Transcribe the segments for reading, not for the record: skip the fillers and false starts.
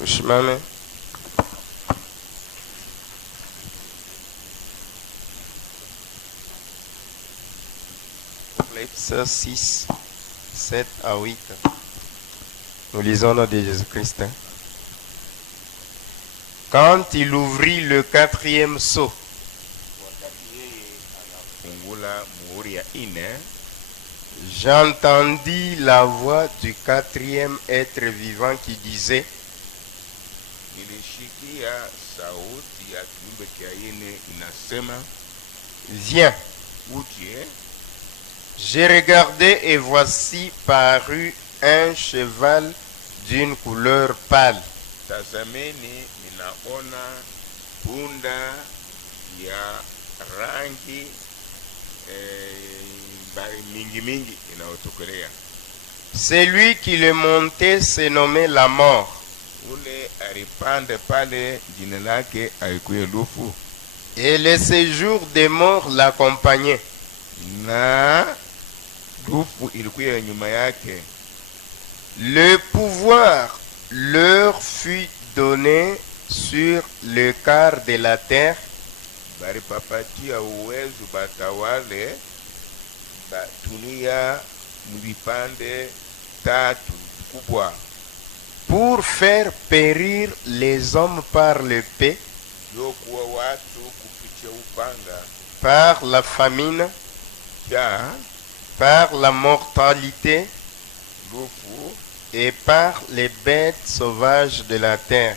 Tusimame. Apocalypse 6, 7 à 8. Nous lisons dans de Jésus-Christ. Quand il ouvrit le 4e sceau, j'entendis la voix du 4e être vivant qui disait: Viens. J'ai regardé et voici parut un cheval d'une couleur pâle. Tazameni ninaona punda ya rangi mingi inayotokelea. Celui qui le montait se nommait la mort. Ule alipande pale jina lake alikuwa lufu. Et le séjour des morts l'accompagnait. Na lufu ilikuwa nyuma yake. Le pouvoir leur fut donné sur le quart de la terre, balipapatia uwezo batawale batunia mvipande tatu kubwa, pour faire périr les hommes par l'épée, yokuwa watu kupitia upanga, par la famine, par la mortalité, lufu, et par les bêtes sauvages de la terre.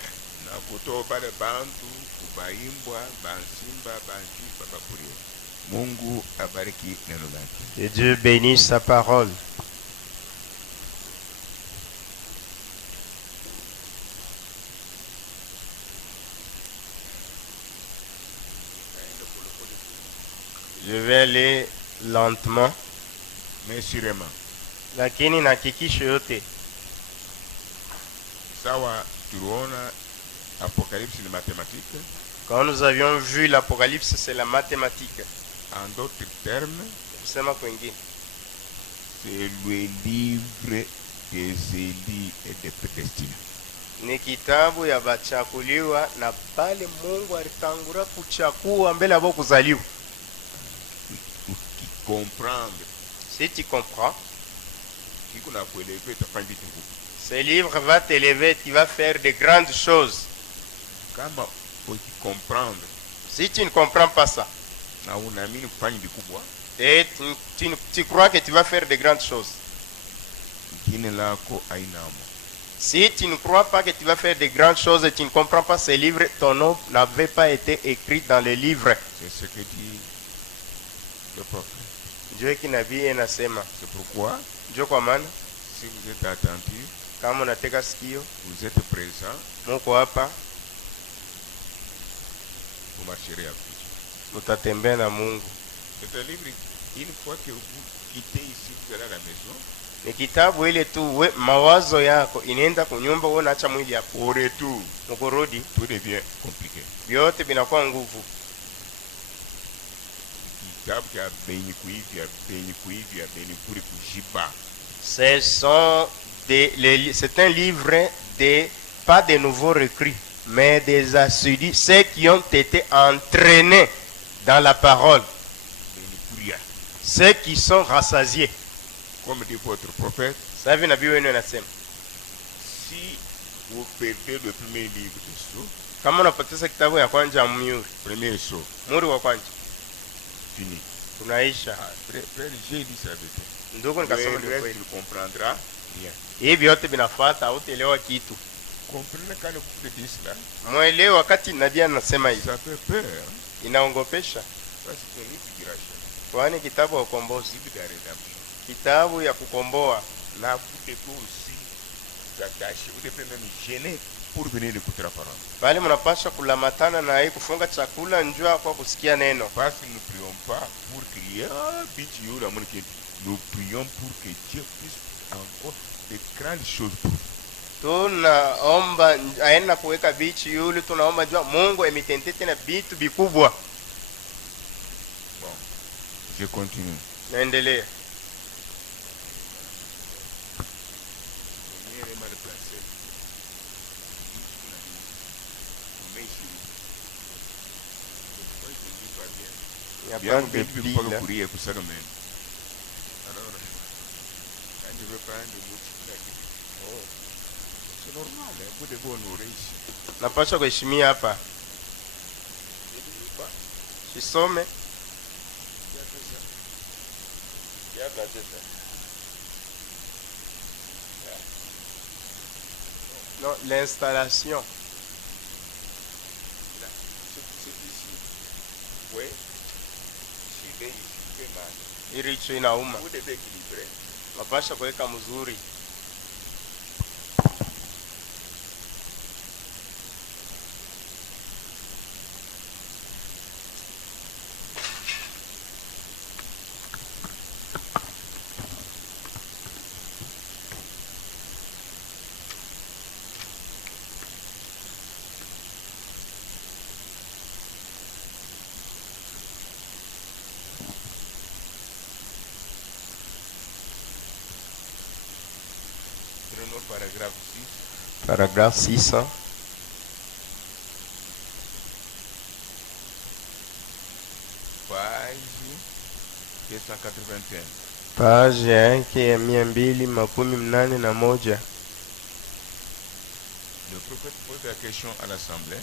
Que Dieu bénisse sa parole. Je vais aller lentement, mais sûrement. lakini nahakikisha yote. Sawa, tuliona Apocalypse ni mathématique. Quand nous avions vu l'Apocalypse, c'est la mathématique. En d'autres termes, c'est le livre des élus et des prédestinés. Ni kitabu ya bachakuliwa na pale Mungu alitangura kuchakua mbele yao kuzaliwa. Comprendre. Si tu comprends, ce livre va t'élever, tu vas faire de grandes choses. Si tu ne comprends pas ça, et tu crois que tu vas faire de grandes choses, si tu ne crois pas que tu vas faire de grandes choses et tu ne comprends pas ce livre, ton nom n'avait pas été écrit dans le livre. C'est ce que dit le prophète. Dieu qui n'a bien nasema. C'est pourquoi, Dieu kwa maana, si vous êtes attentif, kama unateka sikio, vous êtes présent, Mungu hapa, vous marcherez avec Dieu. utatembea na Mungu. C'est un livre, une fois que vous quittez ici, vous allez à la maison. Ni kitabu ile tu mawazo yako inaenda kunyumba, wewe unaacha mwili hapo. Au retour, mkurudi, tout devient compliqué. Vyote vinakuwa nguvu. C'est un livre pas de nouveaux recrues, mais des assidus, ceux qui ont été entraînés dans la parole, ceux qui sont rassasiés. Comme dit votre prophète, si vous perdez le premier livre de Sceaux, premier Sceaux, fini. Frère, j'ai dit ça avec toi. Il comprendra rien. Comprenez quand le couple dit cela. Ça fait peur. Inaongopesha. Parce que c'est un livre du rachat. Kwani kitabu ya ukombozi, Livre de la rédemption. Kitabu ya kukomboa. Là, vous devez aussi s'attacher, vous devez même gêner pour venir écouter la parole. Bali mnapaswa kulamatana na hii kufunga chakula njua kwa kusikia neno. Parce que nous ne prions pas pour crier, nous prions pour que Dieu puisse encore de grandes choses pour vous. Tunaomba aenda kuweka bichi yule, tunaomba jua Mungu emitente tena bitu bikubwa. Bon, je continue. Naendelea. n'y a pas Bien, de bien, bien, pile. pas courir pour ça quand même. Alors, quand je veux prendre le bout, oh, c'est normal, hein, vous devez honorer ici. Napaswa kuheshimia hapa. Sisome. Non, l'installation. Oui. Si ici, Ili hicho inauma. vous devez équilibrer. Napaswa kuweka mzuri. Prenons paragraphe 6. Paragraphe 6. Page 281. Page yake ya 281. Le prophète pose la question à l'assemblée.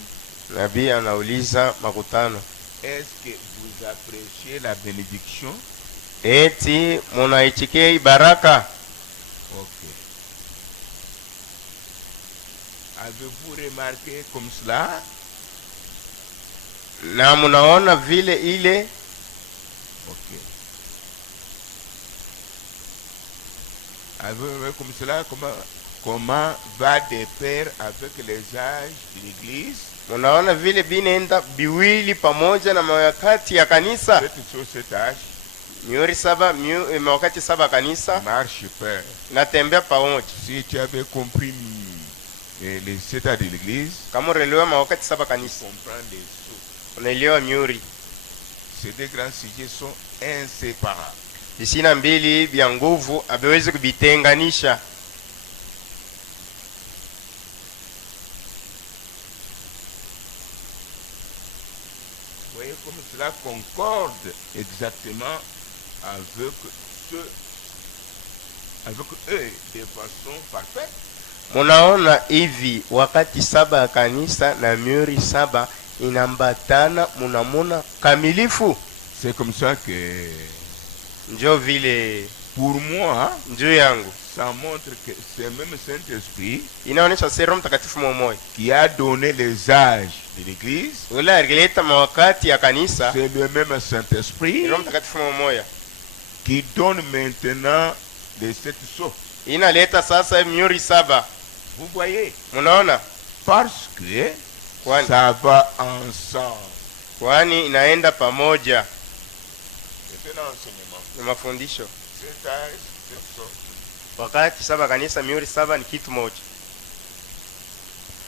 Nabii anauliza makutano. Est-ce que vous appréciez la bénédiction? Eti munaitikia baraka? Ok. Avez-vous remarqué comme cela? Na munaona vile ile? Ok. Avez-vous remarqué comme cela? Comment va de pair avec les âges de l'église? Munaona vile binaenda biwili pamoja na wakati ya kanisa? Cette chose, cet âge Mihuri saba, wakati saba kanisa marche pair. natembea pamoja. Si tu avais compris les états de l'église, Kama unaelewa wakati saba kanisa, comprendre les choses. unaelewa mihuri. Ces deux grands sujets sont inséparables. Visina mbili vya nguvu haviwezi kubitenganisha. Vous voyez comme cela concorde exactement avec eux de façon parfaite. Munaona hivi wakati saba ya kanisa na mihuri saba inambatana, munamuna kamilifu. C'est comme ça que Njo vile pour moi, njoo yangu ça montre que c'est même Saint-Esprit inaonyesha Roho Mtakatifu mmoja qui a donné les âges de l'église. ule alileta mawakati ya kanisa. C'est le même Saint-Esprit Roho Mtakatifu mmoja qui donne maintenant les 7 sceaux. inaleta sasa mihuri saba. Vous voyez? Munaona? Parce que Kwani ça va ensemble. kwani inaenda pamoja. C'est un enseignement. Ni mafundisho. Cet âge, cette sorte. Wakati saba kanisa, mihuri saba ni kitu moja.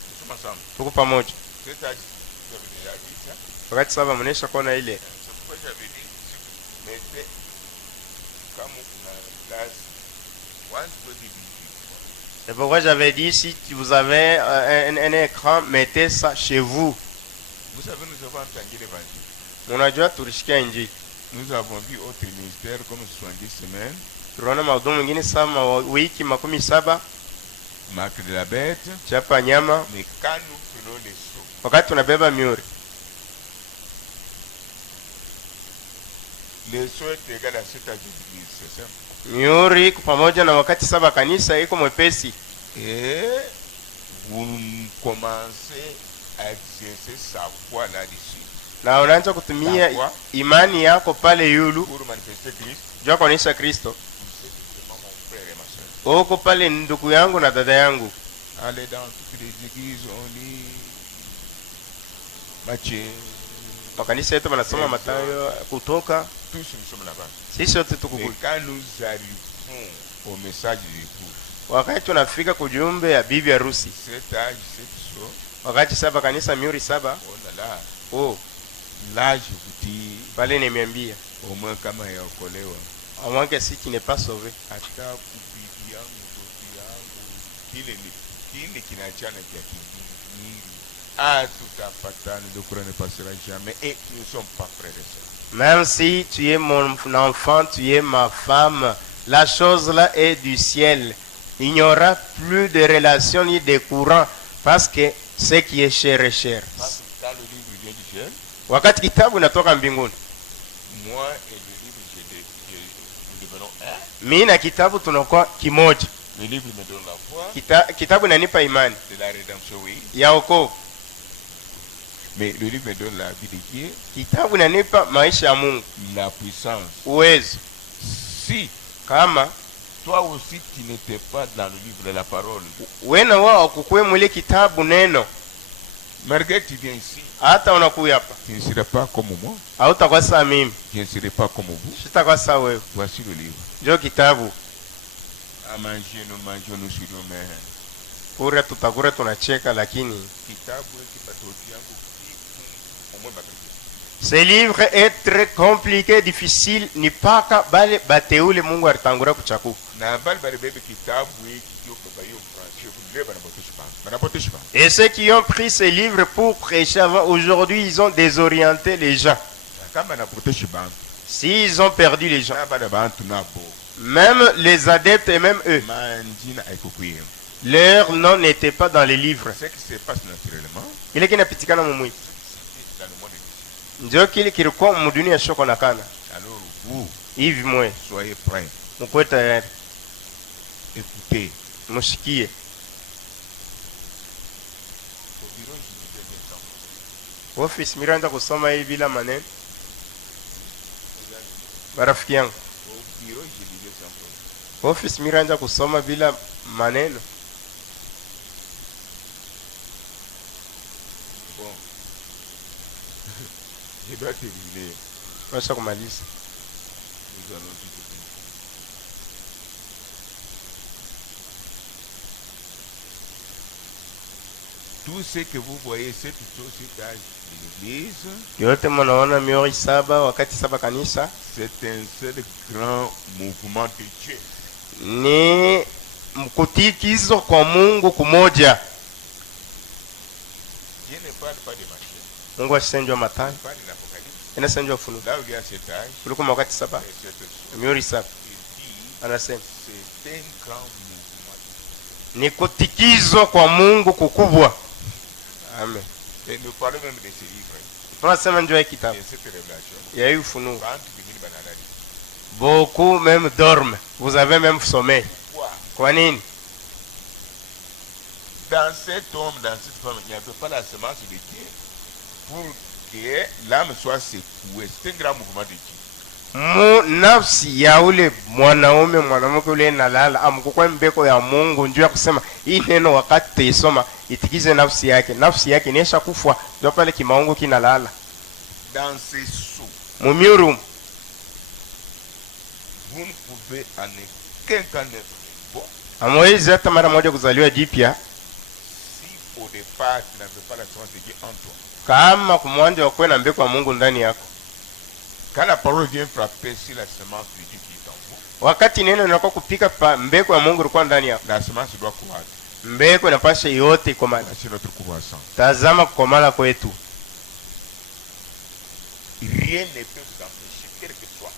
Nous sommes ensemble. Tuko pamoja. Cet âge, j'avais déjà dit ça. Wakati saba mnesha kona ile. C'est pourquoi j'avais dit, si vous mettez comme la place, one peut diviser. C'est pourquoi j'avais dit, si vous avez un écran, mettez ça chez vous. Vous savez, nous avons entendu l'évangile. Unajua tulishikia injili. Nous avons vu autre ministère comme 70 semaines, Tunaona mahudumu mengine sama wiki 17 marque de la bête. chapa nyama. Mais quand nous prenons les sceaux, Wakati tunabeba mihuri, les sceaux est égal à cet âge de l'église, c'est ça. mihuri pamoja na wakati saba kanisa iko mwepesi. Et vous commencez à exercer sa foi là-dessus Na unaanza kutumia imani yako pale yulu pour manifester Christ. jua kuonyesha Kristo. C'est vraiment mon frère et ma soeur. Uko pale ndugu yangu na dada yangu. Allez dans toutes les églises, on lit Matthieu. Makanisa yetu wanasoma Mathayo, Kutoka. Tous nous sommes là-bas. Sisi wote tuko Mais kule. quand nous arrivons au message de l'épouse, Wakati tunafika kujumbe ya bibi harusi, cet âge, cette chose, wakati saba kanisa mihuri saba, oh là là, oh là je vous dis, pale nimeambia au moins kama ya okolewa. amwanke si qui n'est pas sauvé. Hata kupigia mtoto yangu kile kinachana kia kingine, tutapatana, le courant ne passera jamais et nous ne sommes pas frères et sœurs. Même si tu es mon enfant, tu es ma femme, la chose là est du ciel. Il n'y aura plus de relations ni de courants parce que ce qui est cher est cher. Parce que quand le livre vient du ciel, Wakati kitabu inatoka mbinguni, moi et le livre, nous devenons un. mimi na kitabu tunakuwa kimoja. Le livre me donne la foi. Kitabu inanipa imani De la rédemption, oui. ya wokovu. Mais le livre me donne la vie de Dieu. Kitabu inanipa maisha ya Mungu, La puissance. uwezo. Si Kama toi aussi tu n'étais pas dans le livre de la parole, wena wao kukue mwile kitabu neno, malgré que tu viens ici, hata unakuya hapa tu ne serais pas comme moi. hautakuwa saa mimi, Je ne serais pas comme vous. sitakuwa saa wewe. Voici le livre. Ndio kitabu. À manger, nous mangeons, nous sourions, mais Kura tutakura tunacheka, lakini kitabu kipatoti yangu kiku, au moins bakati. ce livre est très compliqué, difficile, ni paka bale bateule Mungu alitangura kuchaku. Na bali bali bebe kitabu hiki kio kwa hiyo français pour banapoteshi ba. Et ceux qui ont pris ce livre pour prêcher avant, aujourd'hui, ils ont désorienté les gens. Kama napoteshi ba. S'ils ont perdu les gens, Na bana bantu na bo. même les adeptes et même eux, Manjina aikokuye. leur nom n'était pas dans les livres. Ce qui se passe naturellement Kile kinapitikana mumwi dans le monde. ndio kile kilikuwa mudunia shoko na kana Alors vous, hivi. Mwe soyez prêts. mkwe tayari, Écoutez. mushikie. Office miranda kusoma hivi bila maneno, marafiki yangu. Office miranda kusoma bila maneno. Bon. Je dois terminer. Washa kumaliza. Nous allons tout terminer. Tout ce que vous voyez, cette société de l'église, Yote mnaona miori saba wakati saba kanisa c'est un seul grand mouvement de Dieu. ni mkutikizo kwa Mungu kumoja. Dieu ne parle pas de marché, Mungu asenjwa il Mathayo, parle de l'Apocalypse. inasenjwa Ufunuo. Là où il y a cet âge, Kuliko wakati saba et cette chose, miori saba il dit, anasema c'est un grand mouvement. ni kutikizwa kwa Mungu kukubwa. Amen. Et nous parlons même de ce livre, Tunasema njoo ya de kitabu cette révélation. ya hii Ufunuo. Quand tu finis par l'analyse. Beaucoup même dorment. Vous avez même sommeil. Pourquoi? Kwa nini? Dans cet homme, dans cette femme, il n'y avait pas la semence de Dieu pour que l'âme soit secouée. C'est un grand mouvement de Dieu. Mu nafsi ya ule mwanaume mwanamke ule nalala amkukwa mbeko ya Mungu njoo ya kusema hii neno wakati tuisoma itikize nafsi yake. Nafsi yake inesha kufwa ndio pale kimaungu kinalala. Dans ces sous, Mumiuru vous ne pouvez en aucun cas être bon amwezi hata mara moja kuzaliwa jipya si au départ tu n'avais pas la semence de Dieu en toi. kama kumwanja wakuwe na mbeko ya Mungu ndani yako. Quand la parole vient frapper sur la semence de Dieu qui est en vous, Wakati neno linakuwa kupika pa mbeko ya Mungu ilikuwa ndani yako, la semence doit croître. mbeko inapasha yote ikomala. C'est notre croissance. Tazama kukomala kwetu. Rien ne peut vous empêcher, quel que soit.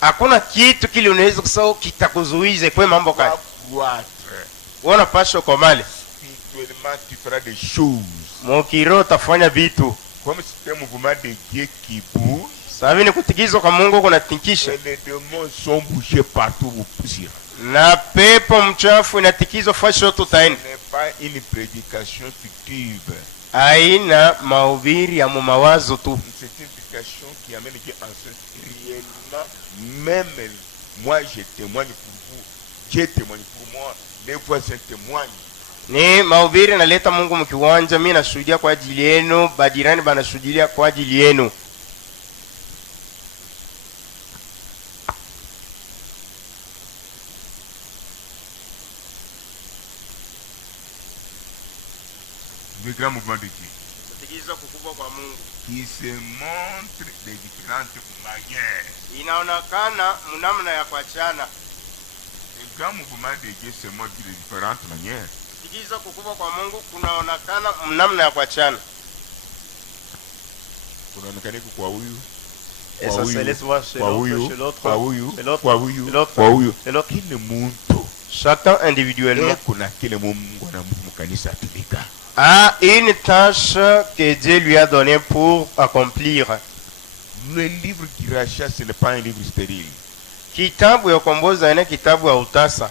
Hakuna kitu kile unaweza kusahau kitakuzuiza kwa mambo Tu dois kali. croître. Unapaswa komale. Spirituellement, tu feras des choses. Mukiro utafanya vitu. Comme c'est un mouvement de Dieu qui bouge, Sababu ni kutikizwa kwa Mungu kunatikisha. et les démons sont bougés partout où vous poussez. Na pepo mchafu inatikizwa fashi yote Ce utaenda. n'est pas une prédication fictive. Haina mahubiri ya mawazo tu. C'est une prédication qui amène Dieu en scène réellement. Même moi, je témoigne pour vous. Dieu témoigne pour moi. Les voisins témoignent. Ni mahubiri naleta Mungu mkiwanja, mimi nashuhudia kwa ajili yenu, badirani banashuhudia kwa ajili yenu. Le grand mouvement de Dieu Kutikizwa kukubwa kwa Mungu qui se montre de différentes manières. inaonekana mnamna ya kuachana. Le grand mouvement de Dieu se montre de différentes manières. Kutikizwa kukubwa kwa Mungu kunaonekana mnamna ya kuachana. Kunaonekana kwa huyu Et ça se laisse voir chez Kwa l'autre, huyu, chez l'autre, kwa huyu, chez l'autre, kwa huyu, chez l'autre, kwa huyu. chez l'autre. Kila muntu Chacun individuellement kuna kile Mungu anampa kanisa atumika. a une tâche que Dieu lui a donnée pour accomplir. Le livre d'Iracha, ce n'est pas un livre stérile. Kitabu ya ukombozi haina kitabu ya utasa.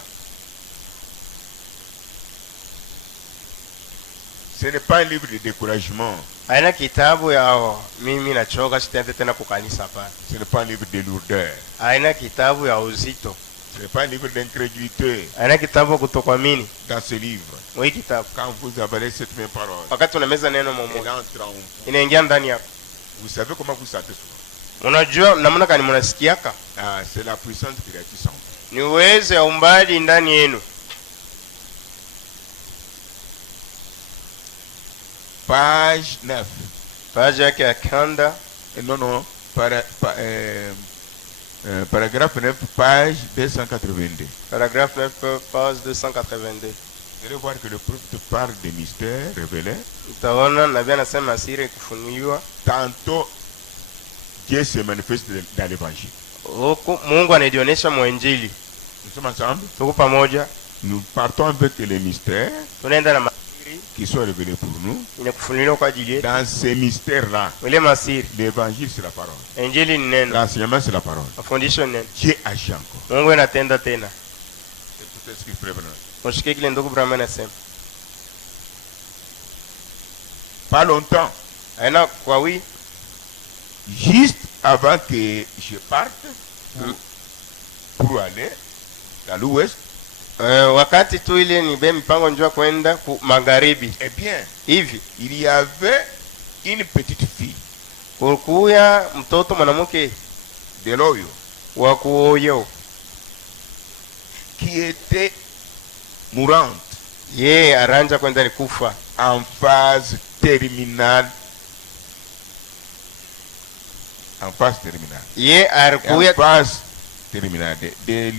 Ce n'est pas un livre de découragement. Haina kitabu ya mimi nachoka sitaenda tena kukanisa hapana. Ce n'est pas un livre de lourdeur. Haina kitabu ya uzito. Ce n'est pas un livre d'incrédulité. Haina kitabu ya kutokuamini. Dans ce livre, Hii kitabu quand vous avalez cette même parole, wakati unameza neno elle momoja entre en vous. inaingia ndani yako. Vous savez comment vous sentez souvent? Unajua namna gani mnasikiaka? Ah, c'est la puissance créatrice en vous. Ni uwezo ya umbali ndani yenu. Page 9. Page yake ya kanda, Non, non. Paragraphe 9, page 282. paragraphe 9, page 282. Vous allez voir que le prophète parle des mystères révélés. Utaona nabii anasema siri kufunuliwa. Tantôt, Dieu se manifeste dans l'évangile. Huku Mungu anajionyesha mwenjili. Nous sommes ensemble. Tuko pamoja. Nous partons avec les mystères Tunaenda na masiri qui sont révélés pour nous. inakufunuliwa kwa ajili yetu. Dans ces mystères-là, Ile masiri, l'évangile c'est la parole. injili ni neno, L'enseignement c'est la parole. mafundisho ni neno. Dieu agit encore. Mungu anatenda tena. Écoutez ce qu'il prévient. Mshike kile ndugu Brahma anasema. Pas longtemps, Aina kwa wi juste avant que je parte pour aller dans l'ouest, wakati tu ile ni be mipango njua kwenda ku magharibi. eh bien, Hivi il y avait une petite fille kulikuya mtoto mwanamke de l'Oyo wa kuoyo qui était mourante ye aranja kwenda ni kufa en phase terminale. En phase terminale. ye alikuya En phase terminale de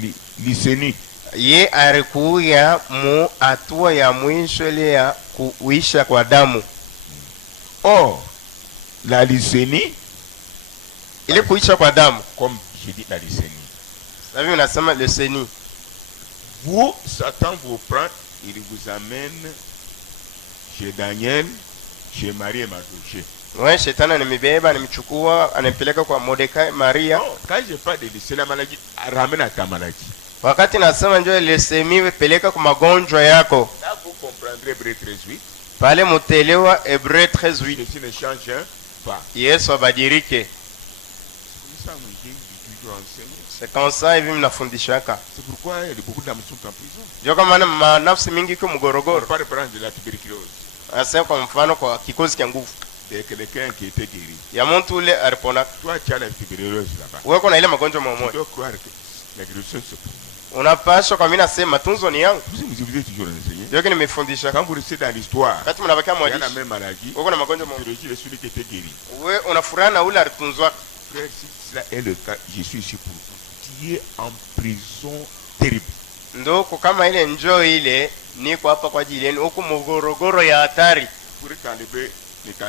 leucémie. ye alikuya mu hatua ya mwisho ile ya kuisha kwa damu. Or, la leucémie, Ile kuisha kwa damu comme j'ai dit la leucémie, sasa hivi nasema leukemia. vous, Satan vous prend, il vous amène chez Daniel, chez Marie et Mardoché. Wewe shetani anamibeba anamchukua anampeleka kwa Mordekai Maria. Non, quand je parle de c'est la maladie, ramène à ta maladie. Wakati nasema njoo leukemia peleka kwa magonjwa yako. Là, vous comprendrez Hébreux 13:8. Pale mutelewa Hebreu 13:8. Ceci ne change pas. Yesu abadilike. C'est comme ça, mon Dieu, il doit enseigner. C'est comme ça hivi mnafundishaka. C'est pourquoi il y a beaucoup d'âmes qui sont en prison. Ndio kwa maana manafsi mingi kwa On mgorogoro. parle par exemple de la tuberculose. Anasema kwa mfano kwa kikozi cha nguvu C'est quelqu'un qui était guéri. ya mtu ule alipona. Toi, tu as la tuberculose là-bas. Wewe kuna ile magonjwa Tu mmoja. dois croire que la guérison se produit. Unapaswa kwa mimi nasema tunzo ni yangu. Vous êtes toujours enseigné. Ndio kile nimefundisha. Quand vous restez dans l'histoire, Wakati mnabakia il y a la mwadishi. même maladie. Wewe kuna magonjwa Tu mmoja. rejets celui qui était guéri. Wewe unafurahi na ule alitunzwa. Frère, si cela est le cas, je suis ici pour vous. Tu es en prison terrible. Ndio kama ile njoo ile niko hapa kwa ajili yenu huku mgorogoro ya hatari. Pour t'enlever,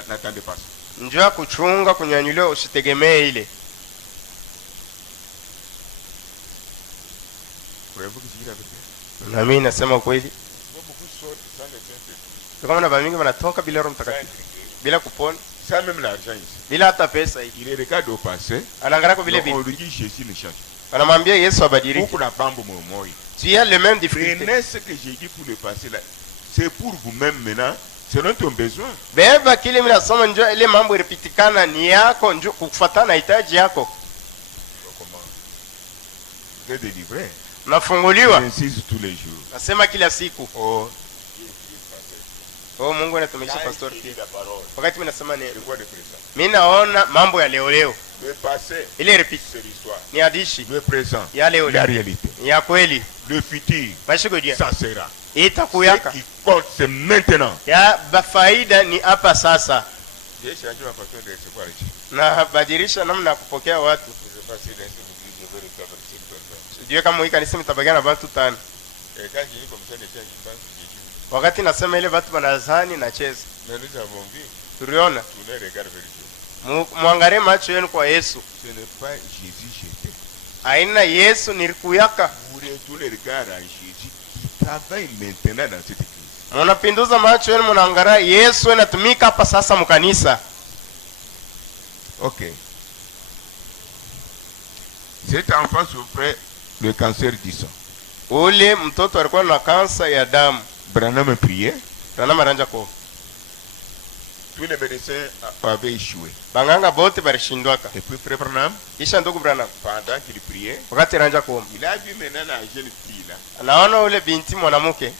n'attendez pas ça. Njoo ya kuchunga kunyanyuliwa usitegemee ile. Croyez-vous que c'est la vérité? Na mimi nasema kweli. Beaucoup sortent sans le Saint-Esprit. Kama na bamingi wanatoka bila Roho Sans Mtakatifu, intrigue. bila kupona, Sans même l'argent ici. bila hata pesa hii. Il regarde au passé. Anaangalia kwa vile Donc, on vitu. lui dit Jésus ne change Anamwambia Yesu pas. abadilike. Pour la bambe moi. Tu as le même difficulté. Prenez ce que j'ai dit pour le passé là. C'est pour vous-même maintenant. Selon ton besoin. Beba kile mimi nasoma njoo ile mambo ilipitikana ni yako njoo kufuatana na hitaji yako. Comment? Vous êtes délivré. Nafunguliwa. J'insiste tous les jours. Nasema kila siku. Oh, Oh Mungu anatumikisha pastor qui pia. la parole. Wakati mimi nasema neno. C'est quoi le présent? Mimi naona mambo ya leo leo. Le passé, Ile ilipita c'est l'histoire. ni hadishi Le présent, ya leo la leo. réalité. Ya kweli. Le futur, Maisha kujia. ça sera. Itakuyaka. Ce qui compte, c'est maintenant. Ya faida ni hapa sasa. J'ai changé ma façon de recevoir les gens. Na badilisha namna ya kupokea watu. Je ne sais pas si les gens vous disent, je vais recevoir cette personne. Sijui kama hii kanisa mtabagana na watu tano. Et quand je dis comme ça, les gens, ils pensent que j'ai dit. Wakati nasema ile watu wanazani na cheza. Mais nous avons vu, Tuliona tourner regard vers Dieu. Mwangalie macho yenu kwa Yesu. Ce n'est pas Jésus j'étais. Aina Yesu nilikuyaka. Vous retournez le regard à Jésus qui travaille maintenant dans cette église. Munapinduza macho yenu munaangalia Yesu anatumika hapa sasa mkanisa. Ok. Cet enfant souffrait le cancer du sang. Ule mtoto alikuwa na kansa ya damu. Branham priait. Branham aranja ko. Tous les médecins avaient échoué. Banganga bote barishindwaka. Et puis frère Branham, Kisha ndugu Branham, pendant qu'il priait, wakati aranja ko, il a vu maintenant la jeune fille là. anaona ule binti mwanamke.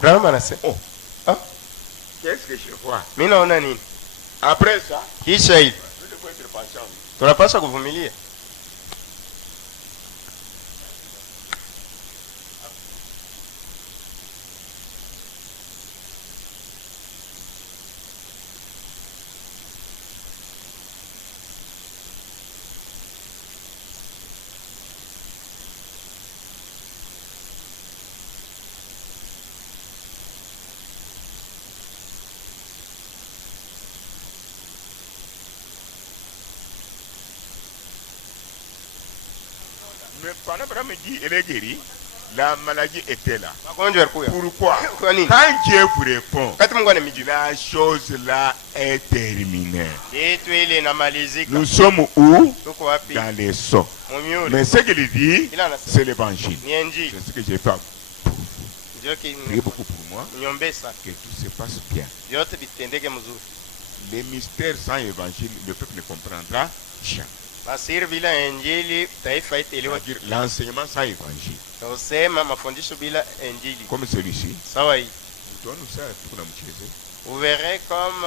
Branham anasema, Oh, ah, qu'est-ce que je vois? mimi naona nini? Après ça, Kisha hivi nous devons être patients. tunapaswa kuvumilia. Mais pendant que me dit elle est guérie, la maladie était là. Magonjwa yalikuwa. Pourquoi? Kwa nini? Quand Dieu vous répond, Wakati Mungu anamijibu, la chose là est terminée. yetu ile inamalizika. Nous sommes où? Tuko wapi? Dans les sons. Mumyuri. Mais ce qu'il dit, Ila anasema c'est l'évangile. ni injili. C'est ce que j'ai fait. Ndio Priez beaucoup pour moi, niombe sana. que tout se passe bien. Yote vitendeke mzuri. Les mystères sans évangile, le peuple ne comprendra jamais. Masiri bila injili taifa itaelewa. C'est-à-dire l'enseignement sans évangile, Usema mafundisho bila injili. comme celui-ci, Sawa hii. nous donnons ça pour la mutuelle. Vous verrez comme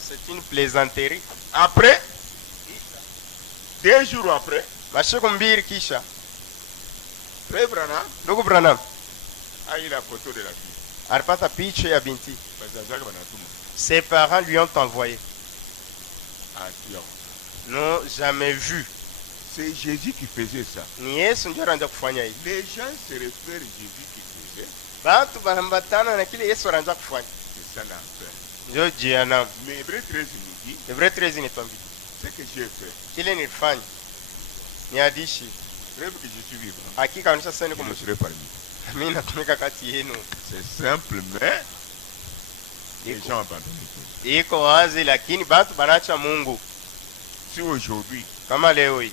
c'est une plaisanterie. Après, 2 jours après, Masiku mbili kisha Frère Branham ndugu Branham a eu la photo de la fille. alipata picha ya binti. Parce que Jacques Banatouma Ses parents lui ont envoyé. a dit, N'ont jamais vu. c'est Jésus qui faisait ça. Ni Yesu ndio anaanza kufanya hivi. Les gens se réfèrent à Jésus qui faisait. Watu wanambatana na kile Yesu anaanza kufanya. C'est ça l'enfer. Ndio jehanamu. Mais Hébreu 13 nous dit, Hebreo 13 inatuambia ce que j'ai fait, kile nilifanya ni hadishi. preuve que je suis vivant, Hakika onyesha sasa je niko me mzuri. serai parmi vous. Mimi natumika kati yenu. C'est simple, mais les gens abandonnent Dieu. Iko wazi lakini batu banacha Mungu. Si aujourd'hui, Kama leo hii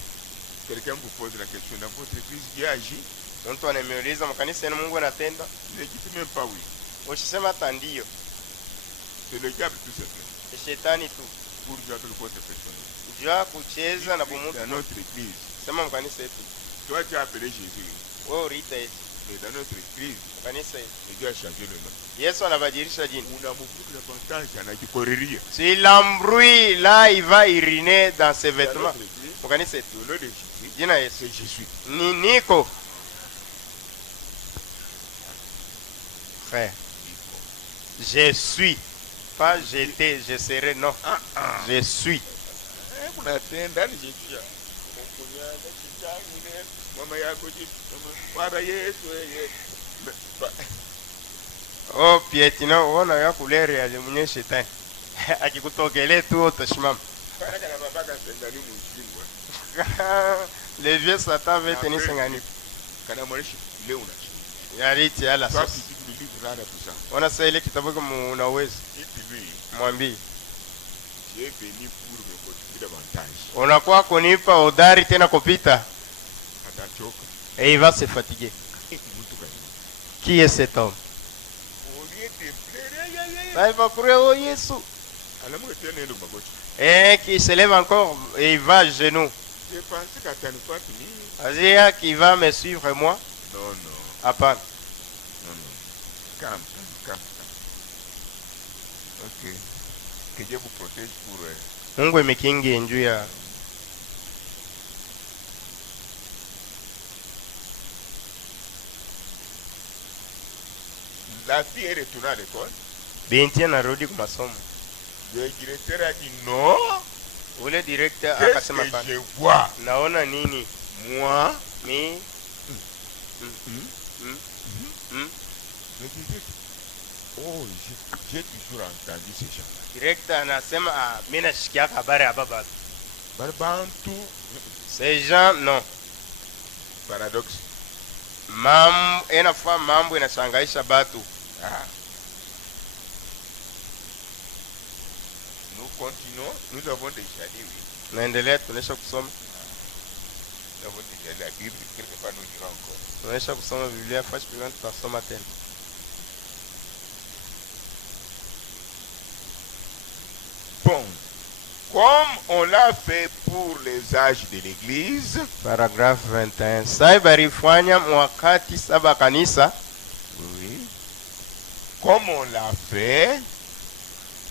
quelqu'un vous pose la question, dans votre église, Dieu agit, mtu anameuliza mkanisa yenu Mungu anatenda, ne dites même pas oui. usisema hata ndio. C'est le diable tout simplement. Ni shetani tu. Pour jouer avec votre personnel. Jua kucheza na bumutu. Dans notre église, Sema mkanisa yetu. toi tu as appelé Jésus, Wewe uliita Yesu. mais dans notre église, Mkanisa yetu. Dieu a changé le nom. Yesu anabadilisha jina. Unamuvuka davantage, anajikorreria. Si l'embrouille là il va uriner dans ses Dans vêtements. notre église, Mkanisa yetu. le nom de Jésus, Jina Yesu. c'est Jésus. Ni niko. Frère. Je suis. Pas j'étais, je serai, non. Ah, ah. Je suis. Unatenda ni Jésus. Mkunyana kitangine, mama yako mama Bwana Yesu yeye. Oh Pietino, uona ya kulere ya mwenye shetani. Akikutokele tu utasimama. Kana kana babaka sendani mjingwa. Le vieux Satan veut tenir sengani. Kana mweshi leo una. Yariti ala Toi sasa. tu dis livre là tout ça. Ona sasa ile kitabu kama unaweza Et puis lui, mwambie. tu es venu pour me continuer davantage. Unakuwa kunipa udari tena kupita. Atachoka. Et il va se fatiguer. Mtu gani? Qui est cet homme? Au lieu de pleurer, Là, il va courir au Yesu. alamu tena ndio magoti. Et qui se lève encore et il va à genoux. Je pensais qu'atanifuata ni. Azia qui va me suivre moi. Non non. Hapana. Non non. Calme, calme. OK. Que Dieu vous protège pour Mungu imekingi juu ya la fille est retournée à l'école. binti anarudi kwa masomo. Le directeur a dit non. Ule directeur Qu'est-ce akasema que pana. je vois? Naona nini? Moi, Mi le directeur, Oh, j'ai toujours entendu ces gens-là. Directeur anasema mimi nashikia habari hapa basi. Barbantu, Ces gens non. paradoxe. Mambo inashangaisha batu. Ah. Nous continuons, nous avons déjà lu, oui. Naendelea tunaisha kusoma. Nous avons déjà lu la Bible, quelque part nous dirons encore. Tunaisha kusoma Biblia fashi pia tutasoma tena. Bon, comme on l'a fait pour les âges de l'Église, Paragraphe 21. Sai barifanya mwakati saba kanisa. oui, comme on l'a fait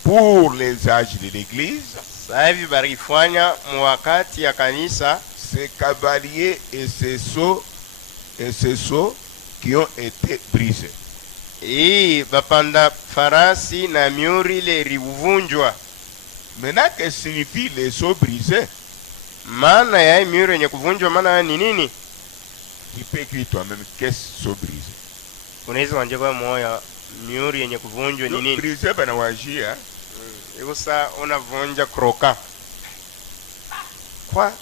pour les âges de l'Église, Sai barifanya mwakati ya kanisa. ces cavaliers et ces sceaux qui ont été brisés. Hii bapanda farasi na miuri ile rivunjwa. Maintenant, qu'est-ce que signifie les sceaux brisés? Maana ya hii miuri yenye kuvunjwa maana ni nini? Tu peux écrire toi-même qu'est-ce que sceaux brisés. Unaweza wanje kwa moyo miuri yenye kuvunjwa ni nini? Brisé banawajia Ikusa unavunja kroka. Kwa?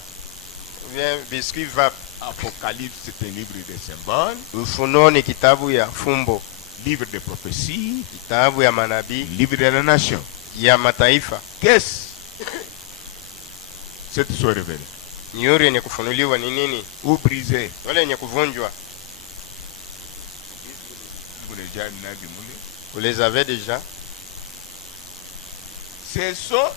Vya biscuit vap. Apocalypse, c'est un livre de symboles, Ufunuo ni kitabu ya fumbo, livre de prophétie, kitabu ya manabii livre de la nation. ya mataifa. Qu'est-ce cette soit révélée Miuri yenye kufunuliwa ni nini? ou brisée? Wale yenye kuvunjwa. Vous les avez déjà vu. Vous les avez déjà? Ces sceaux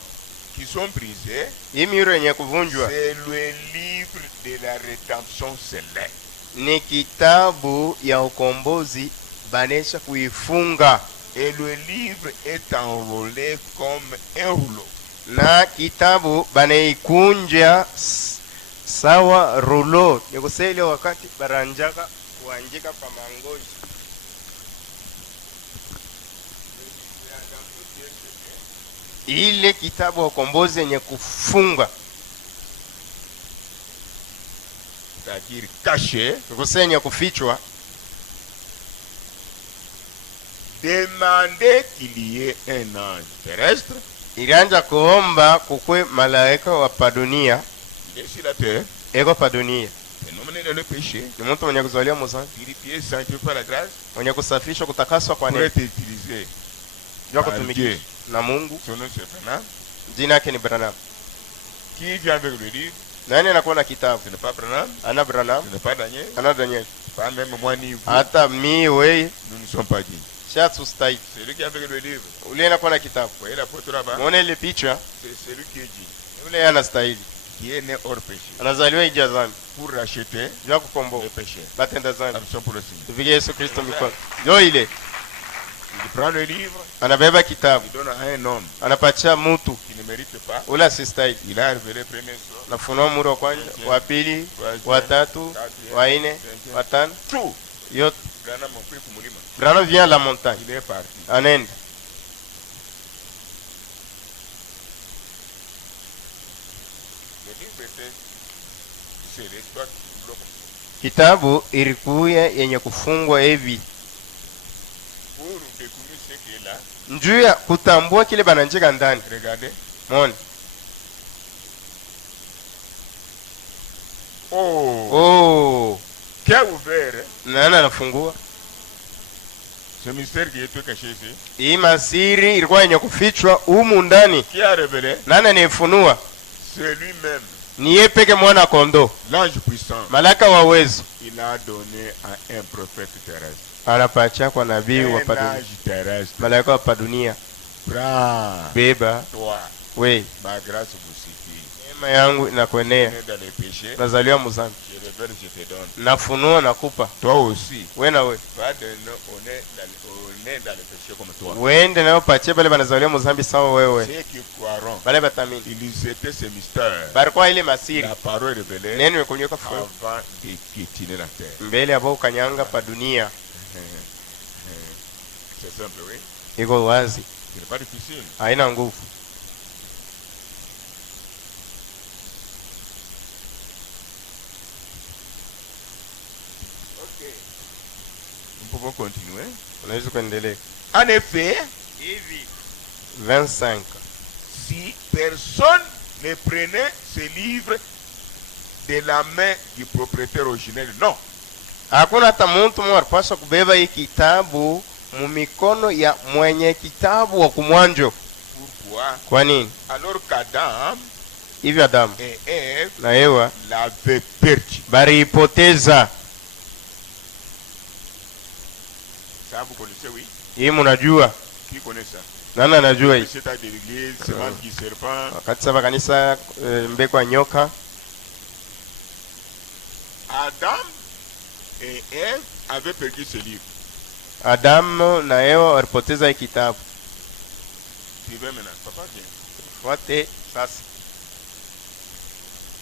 qui sont brisés, Hii miuri yenye kuvunjwa c'est le livre de la rédemption céleste. ni kitabu ya ukombozi banesha kuifunga, Et le livre est enroulé comme un rouleau. na kitabu banaikunja sawa rulo. Nikusema ile wakati baranjaka kuanjika pa mangoji. Ile kitabu ya ukombozi yenye kufunga, C'est-à-dire caché, nikusema yenye kufichwa. demander qu'il y ait un ange terrestre. Ilianja kuomba kukwe malaika wa padunia, Il est sur la terre, eko padunia. phénomène de le péché, Ni mtu mwenye kuzaliwa muzani, purifié, sanctifié par la grâce, mwenye kusafishwa, kutakaswa kwa pour neema, être utilisé jua par kutumikishwa Dieu. na Mungu. Son nom c'est Branham. Jina yake ni Branham. Qui vient avec le livre? Nani anakuwa na kitabu? Ce n'est pas Branham, Ana Branham, ce n'est pas Daniel, ana Daniel. pas même moi ni vous. Hata mi wewe Nous ne sommes pas dignes. shatustahili. C'est lui qui est avec le livre. Ule anakuwa na kitabu. Vous voyez l'apôtre là-bas? Muone ile picha, C'est celui qui est digne, ule anastahili. qui est né hors péché, Anazaliwa ija dhambi, pour racheter jua kukomboa le péché. batenda dhambi. Nous sommes pour le Seigneur. Tupige Yesu Kristo mikono. Jo ile Il prend le livre, anabeba kitabu, il donne à un homme anapatia mtu qui ne mérite pas. ule asistahili. Il a révélé premier soir, Nafunua muri wa kwanza, wa pili, wa tatu, wa nne, wa tano, tout. yote. Branham a pris pour Moulima. Branham vient à la montagne, Il est parti. anaenda. Le livre était, c'est l'histoire du bloc. Kitabu ilikuya yenye kufungwa hivi Pour découvrir ce qui est là, njuu ya kutambua kile bananjika ndani. regardez. Mone, Oh, oh, qui a ouvert nani anafungua ce mystère qui était caché ici? hii masiri? Ilikuwa yenye kufichwa humu ndani. Qui a révélé? Nani anayefunua? C'est lui-même, Ni yeye peke, mwana kondoo, l'ange puissant. malaka wa uwezo. Il a donné à un prophète terrestre. Anapacha kwa nabii wa Un padunia, ange terrestre. malaika wa padunia. Prends, Beba toi, we, ma grâce vous suffit. neema yangu inakuenea. Né dans les péchés, Nazaliwa muzambi, je révèle, je te donne. nafunua nakupa. Toi aussi, We na we pas de nom, on est dans le péché comme toi. wende nayo pache bale banazaliwa muzambi sawa wewe. Ceux qui croiront, Bale batamini ils étaient ces mystères. barikuwa ile masiri La parole révélée neno ikunyuka fu avant de quitter la terre. mbele abo ukanyanga pa dunia. C'est simple, oui. Iko wazi, Ce n'est pas difficile. haina nguvu. Ok. Nous pouvons continuer. Unaweza kuendelea. En effet, 25. si personne ne prenait ce livre de la main du propriétaire originel, non. Hakuna hata mtu mmoja alipaswa kubeba hii kitabu mumikono ya mwenye kitabu wa kumwanjo. Pourquoi? Kwa nini? Alors qu'Adam Hivi Adamu et Ève na Ewa l'avaient perdu. baliipoteza. Ça, vous connaissez, oui? Hii mnajua? Qui connaît ça? Nani anajua hii? C'est à de l'église, semence du serpent. Wakati saba kanisa mbeko ya nyoka. Adam et Ève avaient perdu ce livre. Adamu na Ewa walipoteza hii kitabu. Suivez maintenant, papa vient. Fuate sasa.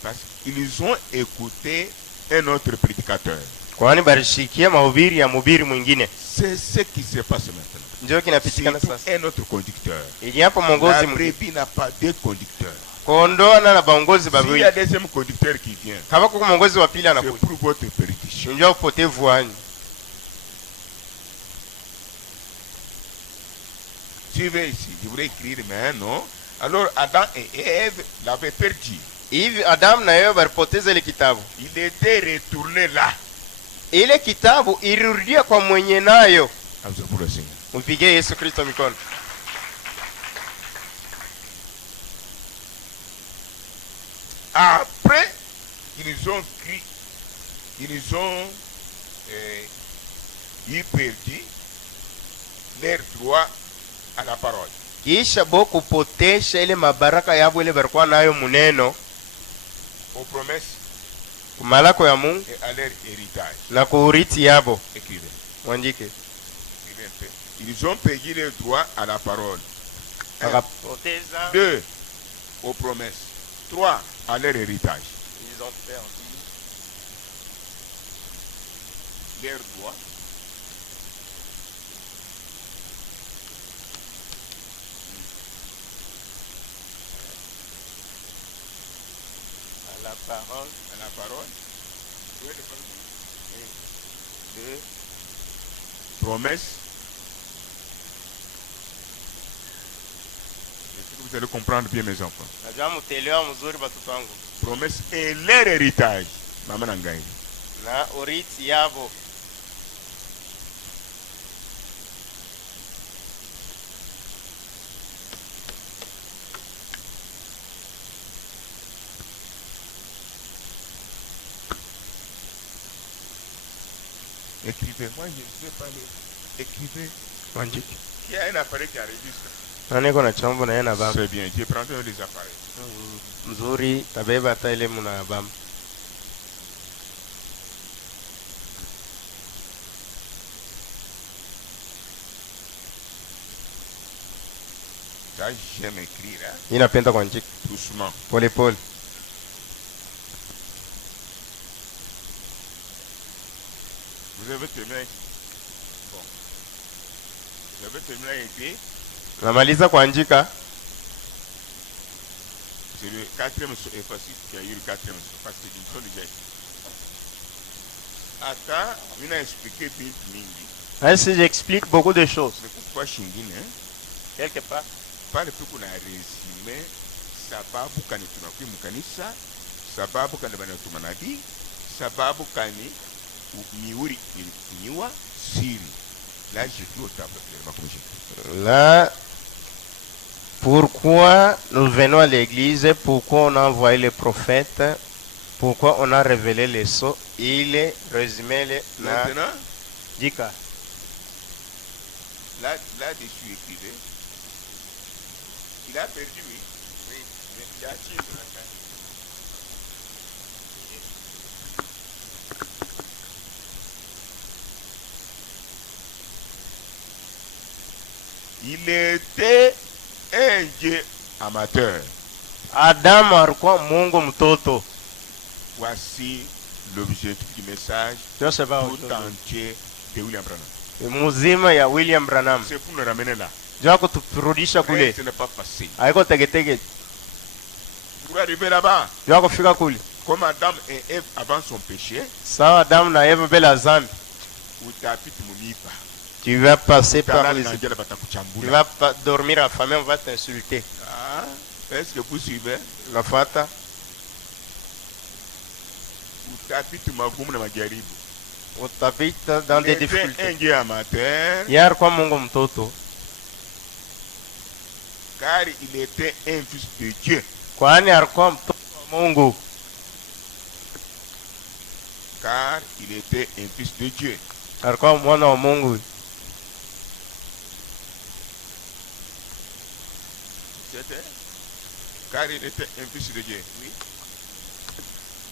Parce qu'ils ont écouté un autre prédicateur. Kwani barishikia mahubiri ya mhubiri mwingine. C'est ce qui se passe maintenant. Ndio kinapitikana C'est sasa. un autre conducteur. Ili hapo La mwongozi mwingine. brebis n'a pas deux conducteurs. Kuondoana na baongozi S'il y a babili. un deuxième conducteur qui vient, Kama kuko mwongozi wa pili c'est anakuja. pour votre perdition. Ndio upotevu wani. Suivez ici, je voudrais écrire, mais non. Alors Adam et Ève l'avaient perdu. Hivi Adamu na Ewa walipoteza ile kitabu. Il était retourné là. Ile kitabu ilirudia kwa mwenye nayo. Pour le Seigneur. Mpigie Yesu Kristo mikono. Après, ils ont eu perdu leur droit à la parole. Kisha bo kupotesha ile mabaraka yabo ile barikuwa nayo muneno Aux promesses kumalako ya Mungu et à leur héritage. na kuuriti yabo. Écrivez. Mwandike. Écrivez un peu. Ils ont perdu leur droit à la parole. Wakapoteza. 2. Aux promesses. 3. À leur héritage. Ils ont perdu Leur droit. à la parole. À la parole. 2. Promesses. Est-ce que vous allez comprendre bien, mes enfants? Najua mutelewa mzuri batoto wangu. Promesses et leur héritage. Mama Nangai. Na uriti yabo. Écrivez. Moi, je ne sais pas les. Écrivez. Mwandike. Qui a un appareil qui enregistre? Nani kuna chombo na yeye na baba. C'est bien. Je prendrai un des appareils. Mzuri tabeba hata ile muna baba. Ça, j'aime écrire. Hein? Ninapenda kuandika Doucement. pole pole. Vous avez terminé. Bon. Vous avez terminé à écrire. Namaliza kuandika. C'est le quatrième facile qui a eu le quatrième parce que ils sont déjà écrits. Attends, on a expliqué bien mingi. Ainsi j'explique beaucoup de choses. Mais pourquoi Shingine, hein? Quelque part. Pas le fait qu'on a résumé, sababu kani tunakuwa mkanisa, sababu kani banatuma nabii, sababu kani miuri ilifuniwa siri. Là, j'ai tout au tableau clairement comme j'ai. Là, pourquoi nous venons à l'église, pourquoi on a envoyé les prophètes, pourquoi on a révélé les sceaux, il est résumé les Maintenant, Dika. là-dessus écrivez. Il a perdu, oui. Oui, mais il a tiré sur la carte. Il était un Dieu amateur. Adamu alikuwa Mungu mtoto. Voici l'objectif du message Ndio sababu tout entier de William Branham. muzima ya William Branham. C'est pour nous ramener là. Ndio kuturudisha Mais kule. ce n'est pas facile. Haiko tegetege. Pour arriver là-bas, Ndio kufika kule. comme Adam et Ève avant son péché, Sawa Adamu na Eva bila zambi. utapita munipa. Tu vas passer par Utalala les... na njala Tu batakuchambula. vas pas dormir à famille, on va t'insulter. Ah, est-ce que vous suivez? Nafuata. Utapita magumu na majaribu. Utapita dans des Il était difficultés. un Dieu amateur, Yeye alikuwa Mungu mtoto, car il était un fils de Dieu. kwani alikuwa mtoto wa Mungu. Car il était un fils de Dieu. Alikuwa mwana wa Mungu. C'était? Car il était un fils de Dieu. Oui.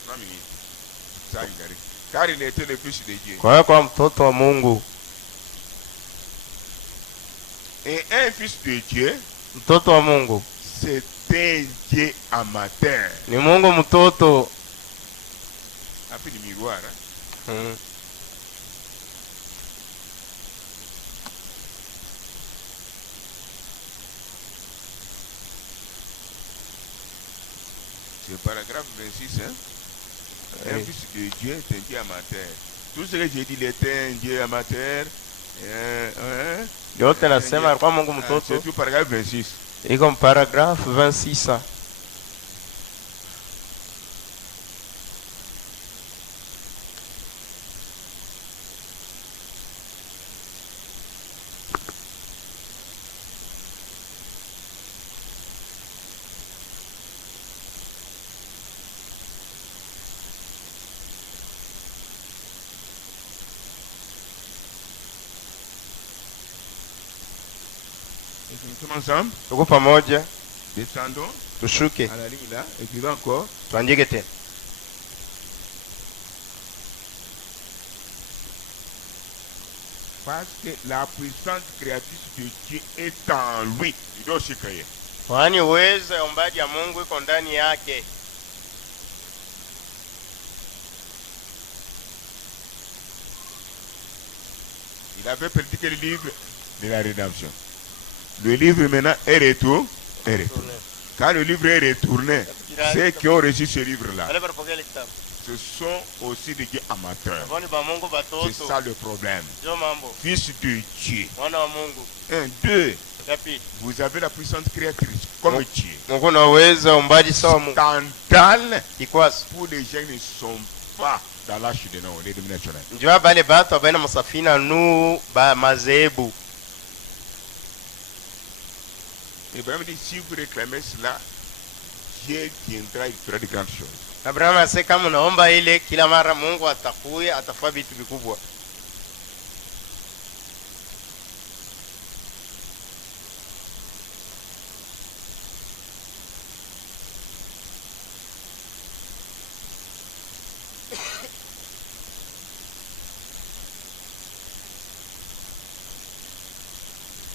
3 minutes. Ça, il arrive. Car il était le fils de Dieu. Kwa hiyo kwa mtoto wa Mungu. Et un fils de Dieu, Mtoto wa Mungu c'est un Dieu amateur. ni Mungu mtoto. Après le miroir. Hein? C'est le paragraphe 26. Hein? Un Oui. fils de Dieu est un Dieu amateur. Tout ce que j'ai dit, il était un Dieu amateur. Yote nasema alikuwa Mungu C'est mtoto. tout paragraphe 26. Iko paragraphe 26. Nous sommes ensemble. Tuko pamoja, Descendons tushuke, à la ligne là. Écrivons encore. tuandike tena. Parce que la puissante créatrice de Dieu est en lui. Il doit se créer. Kwani uwezo ya umbaji ya Mungu iko ndani yake. Il avait prédiqué le livre de la rédemption. Le livre maintenant est retourné. Quand le livre est retourné, ceux qui ont reçu ce livre-là, Wale baripokea ile kitabu. ce sont aussi des dieux amateurs. Wao ni ba Mungu C'est batoto. ça le problème. Ndio mambo. Fils de Dieu. Mwana wa Mungu. 1, 2. Ya pili. Vous avez la puissante créatrice comme Oh. Dieu. Mungu na uwezo wa umbaji sawa Mungu. Scandale Kikwazo. pour les gens qui ne sont pas dans l'âge de non, les dénominationnels. Njoo bale batu abaina musafina nu ba mazebu. Abraham dit, si vous réclamez cela, Dieu viendra, il fera de grandes choses. Abraham ase kama unaomba ile kila mara Mungu atakuya atafanya vitu vikubwa.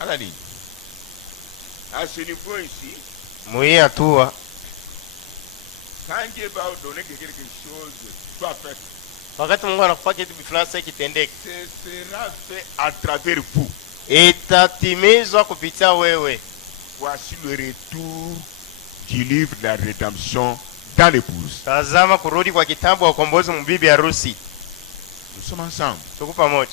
À la ligne. À ce niveau ici, Muhii hatua quand Dieu va vous donner quelque chose, soit fait, wakati Mungu anakupa kitu fulani sasa kitendeke, ce sera fait à travers vous. itatimizwa kupitia wewe. Voici le retour du livre de la rédemption dans l'épouse. Tazama kurudi kwa kitabu wa ukombozi mbibi harusi. Nous sommes ensemble. Tuko pamoja.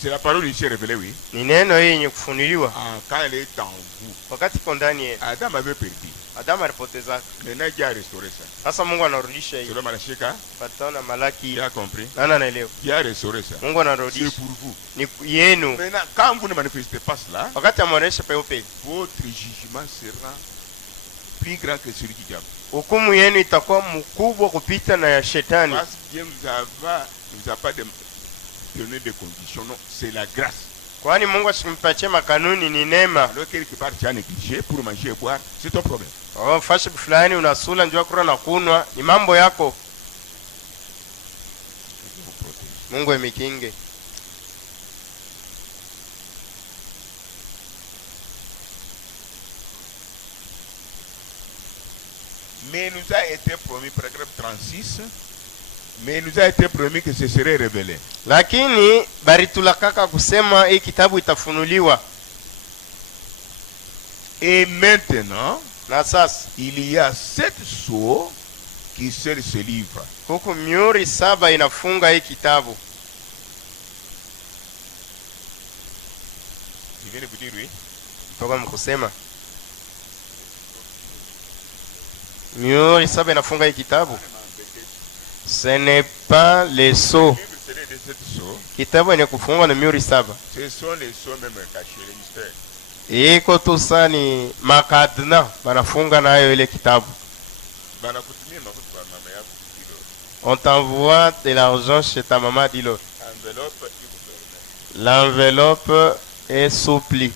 C'est la parole ici révélée, oui. Ni neno hii yenye kufunuliwa Ah, quand elle est en vous. wakati iko ndani yetu. Adam avait perdu. Adamu alipoteza, Maintenant, Dieu a restauré ça. sasa Mungu anarudisha hii. C'est le Malachika. Patana na Malaki, Qui a compris? nani anaelewa? Dieu a restauré ça. Mungu C'est anarudisha, pour vous. ni yenu. Maintenant, quand vous ne manifestez pas cela, Wakati amuonesha peupe, votre jugement sera plus grand que celui du diable. hukumu yenu itakuwa mkubwa kupita na ya shetani. Parce que Dieu ne vous a pas donné de conditions. Non, c'est la grâce. Kwani Mungu asimpatie makanuni, ni neema. Alors, quelque part, tu as négligé pour manger et boire, c'est ton problème. Oh, fashi fulani unasula njoo kula na kunwa, ni mambo yako. Dieu vous protège. Mungu emikinge. Mais il nous a été promis, paragraphe 36, mais il nous a été promis que ce serait révélé. Lakini baritulakaka kusema hii kitabu itafunuliwa. Et maintenant, Na sasa il y a 7 sceaux qui scellent ce livre. huku miuri 7 inafunga hii kitabu. Il vient de vous dire oui. toka mkusema mihuri saba inafunga hii kitabu. Ce n'est pas les sceaux. Kitabu yenye kufungwa na mihuri saba. Ce sont les sceaux même cachés, les mystères. Iko tu saa ni makadna banafunga nayo ile kitabu. Banakutumia mafuta kwa mama yako kilo. On t'envoie de l'argent chez ta maman, dis-le. Enveloppe. L'enveloppe est souplie.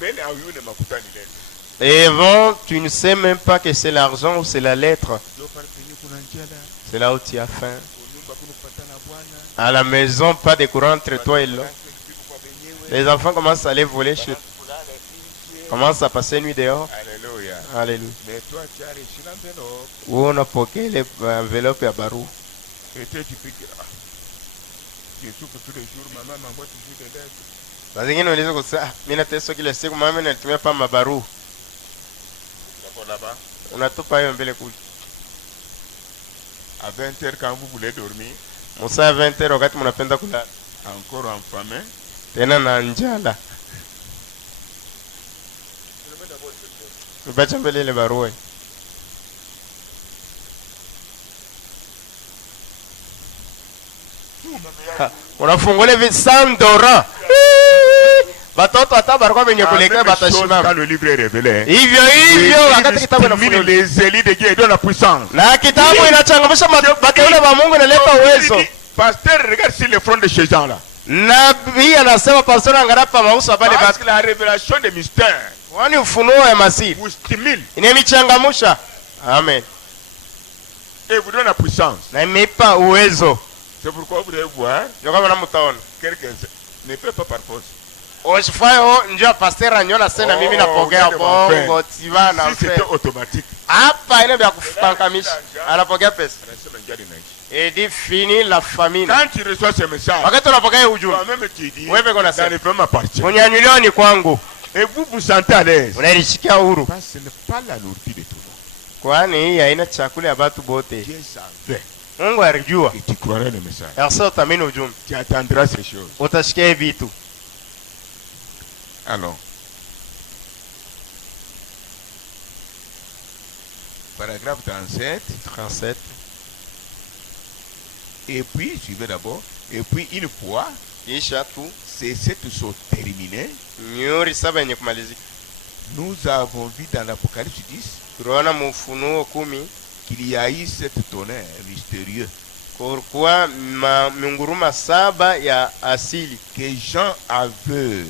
Bene ayune makuta ni nini? Et avant, tu ne sais même pas que c'est l'argent ou c'est la lettre. C'est là où tu as faim. À la maison, pas de courant entre toi et l'autre. Les enfants commencent à aller voler chez toi. Commencent à passer nuit dehors. Alléluia. Alléluia. Mais toi, tu as reçu l'enveloppe. Où on a poqué l'enveloppe à Barou. Et toi, tu peux dire, ah, je souffre tous les jours, maman m'envoie toujours des lettres. Bazingine waliweza kusema mimi nateso kila siku mama ananitumia pa mabaru. D'abord là-bas. Unatupa hiyo mbele kule. À 20h quand vous voulez dormir. Musa 20h wakati mnapenda kulala. Encore en famille. Tena na njala. Tubacha mbele ile barua. Unafungule hivi $100. Watoto hata barua wenye kulekea batashimama. Quand le livre est révélé. Hivyo wakati kitabu inafunuliwa. Les élites de Dieu et donne la puissance. Na kitabu inachangamsha mateule wa Mungu na leta uwezo. Pasteur, regarde sur le front de ces gens-là. Nabii anasema pastor angarapa mauso abale Parce que la révélation des mystères. Wani ufunuo ya masiri. Vous stimule. Inamichangamusha. Amen. Et vous donne la puissance. Na imeipa uwezo. C'est pourquoi vous devez voir. Yoka na mtaona. Quelqu'un ne fait pas par force. Oshifayo njoo pastor anyola sena mimi napokea bongo tivana Si c'était automatique. Hapa ina vya kufankamisha. Anapokea pesa. Et dit fini la famine. Quand tu reçois ce message, wakati unapokea ujumbe, toi-même tu dis, wewe kona ça ne sema peut m'appartenir. kunyanyuliwa ni kwangu. Et vous vous sentez à l'aise. Unaishikia huru. Parce que ce n'est pas la nourriture de tout le monde. Kwani hii haina chakula ya watu wote. Dieu savait. Mungu alijua. Et tu croirais le message. Sasa utamini ujumbe. Tu attendras ces choses. Utashikia hivi vitu. Alors. Paragraphe 37. Et puis, suivez d'abord. Et puis, une fois, Kisha tu ces 7 sont terminés. mihuri saba yenye kumalizika. Nous avons vu dans l'Apocalypse 10 Tunaona mufunuo 10 qu'il y a eu 7 tonnerres mystérieux kulikuwa minguruma saba ya asili. que Jean avait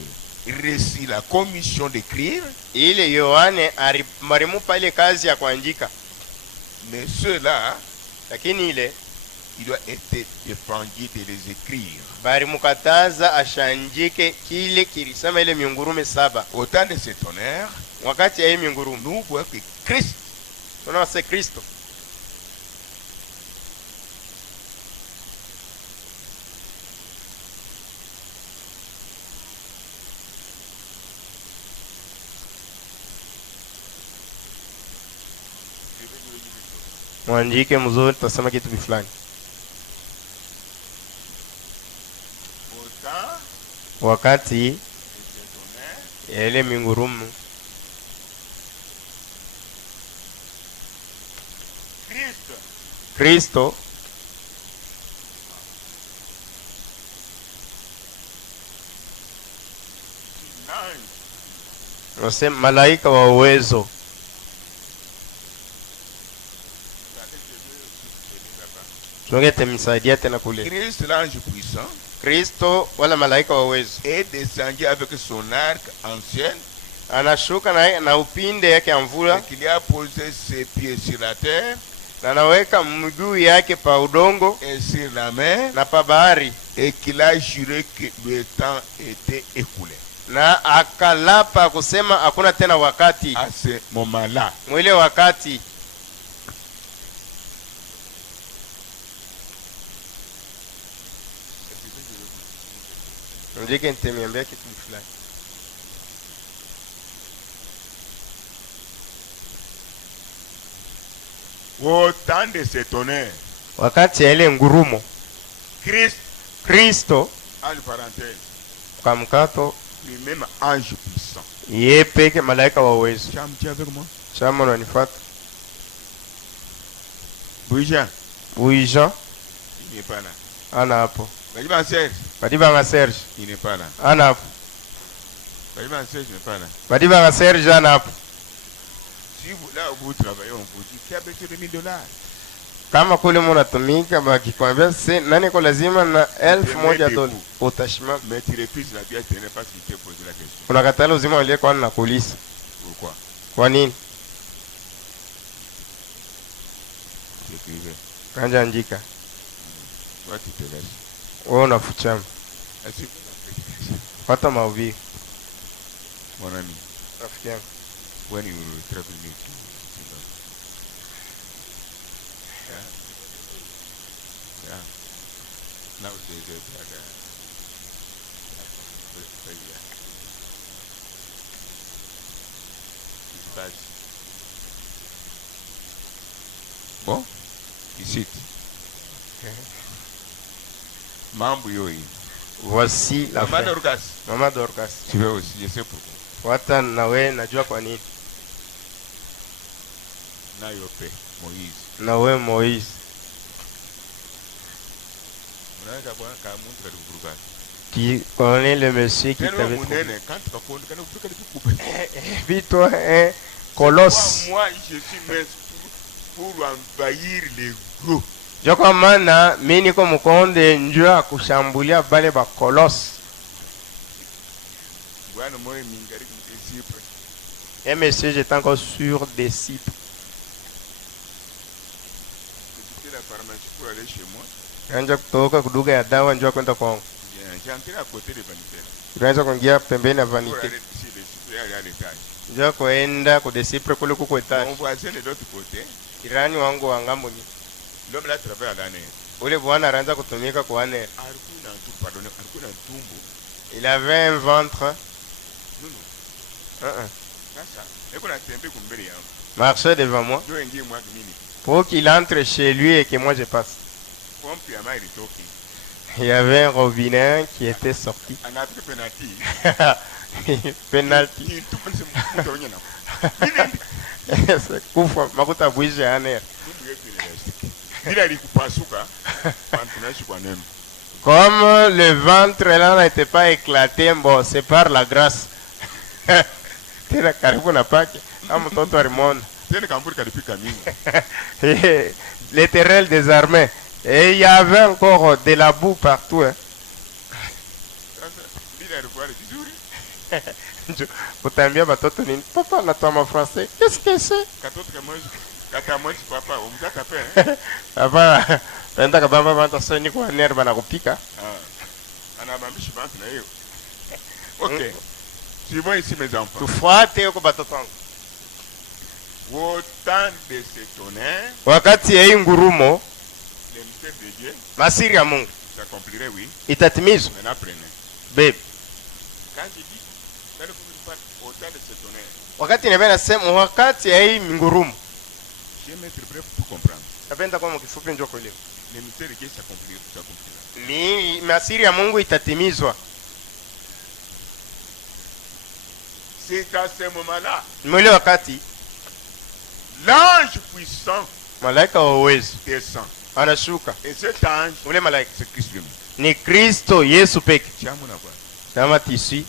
reçu la commission d'écrire. Ile Yohane alimupa ile kazi ya kuandika. Mais ceux-là, Lakini ile il doit être défendu de les écrire. bari mukataza ashanjike kile kilisema ile mingurume saba. Au temps de ces tonnerres, Wakati ya hii mingurume nous voyons que Christ, tunaona se Kristo mwandike mzuri, tutasema kitu fulani. au temps Wakati de ces tonnerres, ya ile mingurume Kristo wasema malaika wa uwezo. Tungete msaidia tena kule. Christ, l'ange puissant, Kristo wala malaika wa uwezo est descendu avec son arc ancien anashuka na upinde yake ya mvula, et qu'il a posé ses pieds sur la terre na anaweka miguu yake pa udongo et sur la mer na pa bahari, et qu'il a juré que le temps était écoulé. na akalapa kusema hakuna tena wakati. À ce moment-là, Mwile wakati ndike nitemiambia kitu fulani. au temps de ces tonnerres, Wakati ya ile ngurumo Christ, Kristo entre parenthèses, kwa mkato lui-même ange puissant. Yeye peke malaika wa uwezo. Tu es avec moi? Chama unanifuata? Bouja, Oui Jean il n'est pas là. ana hapo. Badiba Serge, Badibanga Serge il n'est pas là. ana hapo. Badiba Serge n'est pas là. Badibanga Serge ana hapo. Si vous, là où vous travaillez, on vous dit tu as besoin de $1000. Kama kule munatumika bakikwambia nani kwa lazima na $1000 utashimama. Mais tu refuses la bière, tu n'es pas qui te pose la question. Unakatala uzima wale kwa na polisi. Pourquoi? Kwa nini? J'écrivais. Kanja andika. Toi, tu te laisses. Wewe unafuchama. Est-ce que Pata mahubiri. mon ami, Rafiki yangu. when you travel me to yeah. Now they go to the bon, ici. Mambo yoi. Voici la Maman fin. Dorcas. Mama Dorcas. Tu veux aussi, je sais pourquoi. Wata na we najua kwa nini. Na yope, Moïse. Na we Moïse. Unaweza bwana kama mtu alikuruka. Tu connais le monsieur qui Tena t'avait munene quand tu vas prendre kana kutoka likukupe. Puis toi un colosse. Moi je suis mince pour envahir les gros. Joko mana mimi niko mkonde njua kushambulia bale ba colosse. Bwana moyo mingari kumtisipa. Et monsieur j'étais encore sur des cibles. C'était la pharmacie pour aller chez moi. Anja kutoka kuduga ya dawa njua kwenda kwangu. J'ai entré à côté de Vanitaire. Tunaanza kuingia pembeni ya Pour vanité. aller ici, aller à l'étage. Njua kuenda kudesipre kule kuko Mon etage. voisin de l'autre côté, Irani wangu wa ngambo ni. l'homme là travaille à l'année. Ule bwana anaanza kutumika kwa ane. Alikuwa na tumbo, pardon, alikuwa na tumbo. Il avait un ventre. Non. Sasa, eko na tembe kumbele yangu. Marchait devant moi. Ndio ingie mwaki mimi. Pour qu'il entre chez lui et que moi je passe. Pompe ya maji ilitoki. Il y avait un robinet qui était sorti. Anapiga penalty. Penalty. Ni tupo ni mtu wenye na. Kufa makuta bwishe ane. Mungu yetu ile yasiki. Bila likupasuka, tunaishi kwa neno. Comme le ventre là n'était pas éclaté, bon, c'est par la grâce. Tena karibu na pake. Kama mtoto alimwona. Tena kamburi kalipika mingi. L'Éternel des armées. Et il y avait encore de la boue partout. Hein. Sasa, bila alikuwa vizuri. Utaambia batoto nini? Papa anatama français. Qu'est-ce que c'est? Katoto kama kata mmoja papa, umtaka pe. Hapa penda kabamba banta sasa ni kwa nerva na kupika. Anabambishi bantu na hiyo. OK. Suivons ici mes enfants. Tufuate huko batoto wangu. Au temps de ce tonnerre, Wakati ya hii ngurumo, le mystère de Dieu masiri ya Mungu s'accomplirait, oui. itatimizwa. Maintenant, prenez. Babe, Quand je dis, quand vous parlez au temps de ce tonnerre, wakati nabena sema wakati ya hii ngurumo. je vais mettre bref pour comprendre. Napenda kwa kifupi njoo kuelewa. Le mystère de Dieu s'accomplira. Masiri ya Mungu itatimizwa. C'est à ce moment-là, Mwele wakati l'ange puissant malaika wa uwezo descend. anashuka. Et cet ange, Ule malaika c'est Christ lui-même. ni Kristo Yesu peke. Tiens mon avoir. Kama tisi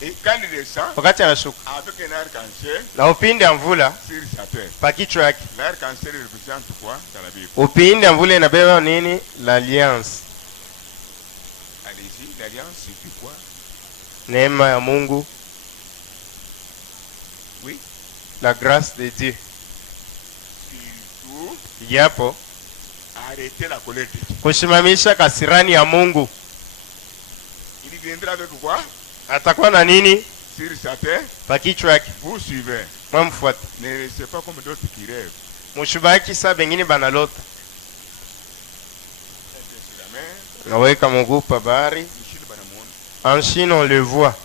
Et quand il descend, wakati anashuka avec un arc-en-ciel na upinde ya mvula sur sa tête. pa kichwa yake. L'arc-en-ciel représente quoi dans la Bible? Upinde ya mvula inabeba nini? L'alliance. Allez-y, l'alliance, c'est quoi? Neema ya Mungu, Oui. la grâce de Dieu. Surtout, Yapo arrêter la colère de Dieu. kushimamisha kasirani ya Mungu. Il viendra avec quoi? Atakuwa na nini? Sur sa tête, Pa kichwa yake. vous suivez. Mwamfuate. Ne restez pas comme d'autres qui rêvent. Mushubaki sa bengine banalota. Sur la mer, Naweka mguu pa bahari. Michel Banamon. En Chine on le voit.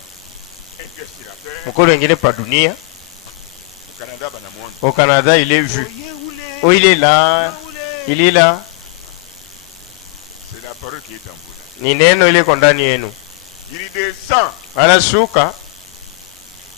Un pied sur la terre, Mkono wengine pa dunia. au Canada Banamon. Au Canada il est vu. Oh il est là. Il est là. C'est la parole qui est en vous. Ni neno ile iko ndani yenu. il descend. anashuka.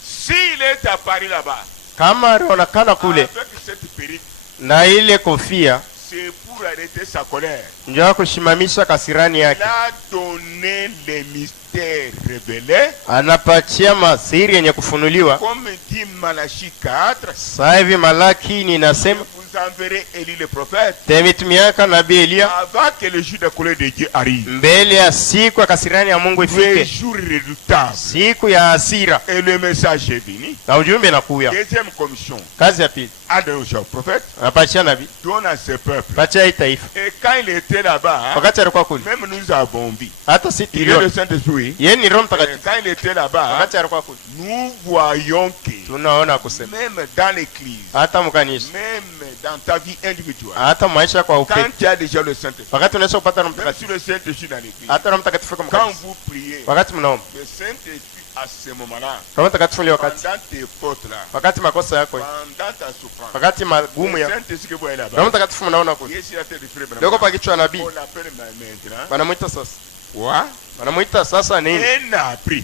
S'il est apparu là-bas, Kama alionekana kule avec cette perruque, na ile kofia, c'est pour arrêter sa colère. ndio kushimamisha kasirani Il yake. a donné les mystères révélés, Anapatia masiri yenye kufunuliwa. comme dit Malachie 4. Sasa hivi Malaki ninasema Vous enverrez Élie le prophète temitumiaka nabii Elia avant que le jour de colère de Dieu arrive. mbele ya siku ya kasirani ya Mungu Le ifike, jour redoutable. siku ya hasira, Et le message est venu. na ujumbe nakuya. Deuxième commission. Kazi ya pili A donné au prophète, anapatia nabii, donne à ce peuple. patia hii taifa. Et quand il était là-bas, Wakati alikuwa kule, même nous avons vu. hata si Il est le tuliona Saint-Esprit. yeye ni Roho Et Mtakatifu. quand il était là-bas, Wakati alikuwa kule, nous voyons que tunaona kusema même dans l'église, hata mkanisa, même dans ta vie individuelle, hata maisha kwa quand upekee, tu as déjà le Saint-Esprit, wakati unaweza kupata Roho même Mtakatifu, si le Saint-Esprit dans l'église, hata Roho Mtakatifu kwa quand mkanisa, vous priez, wakati mnaomba le Saint-Esprit à ce moment-là, Roho Mtakatifu ile wakati, pendant tes fautes là, wakati makosa yako, pendant ta souffrance, wakati magumu le ya Saint-Esprit que vous voyez Roho là-bas, Mtakatifu mnaona kule, Yesu a été le frère ndio Branham. kwa kichwa nabii On l'appelle maintenant wanamuita sasa, quoi? wanamuita sasa nini? Un appris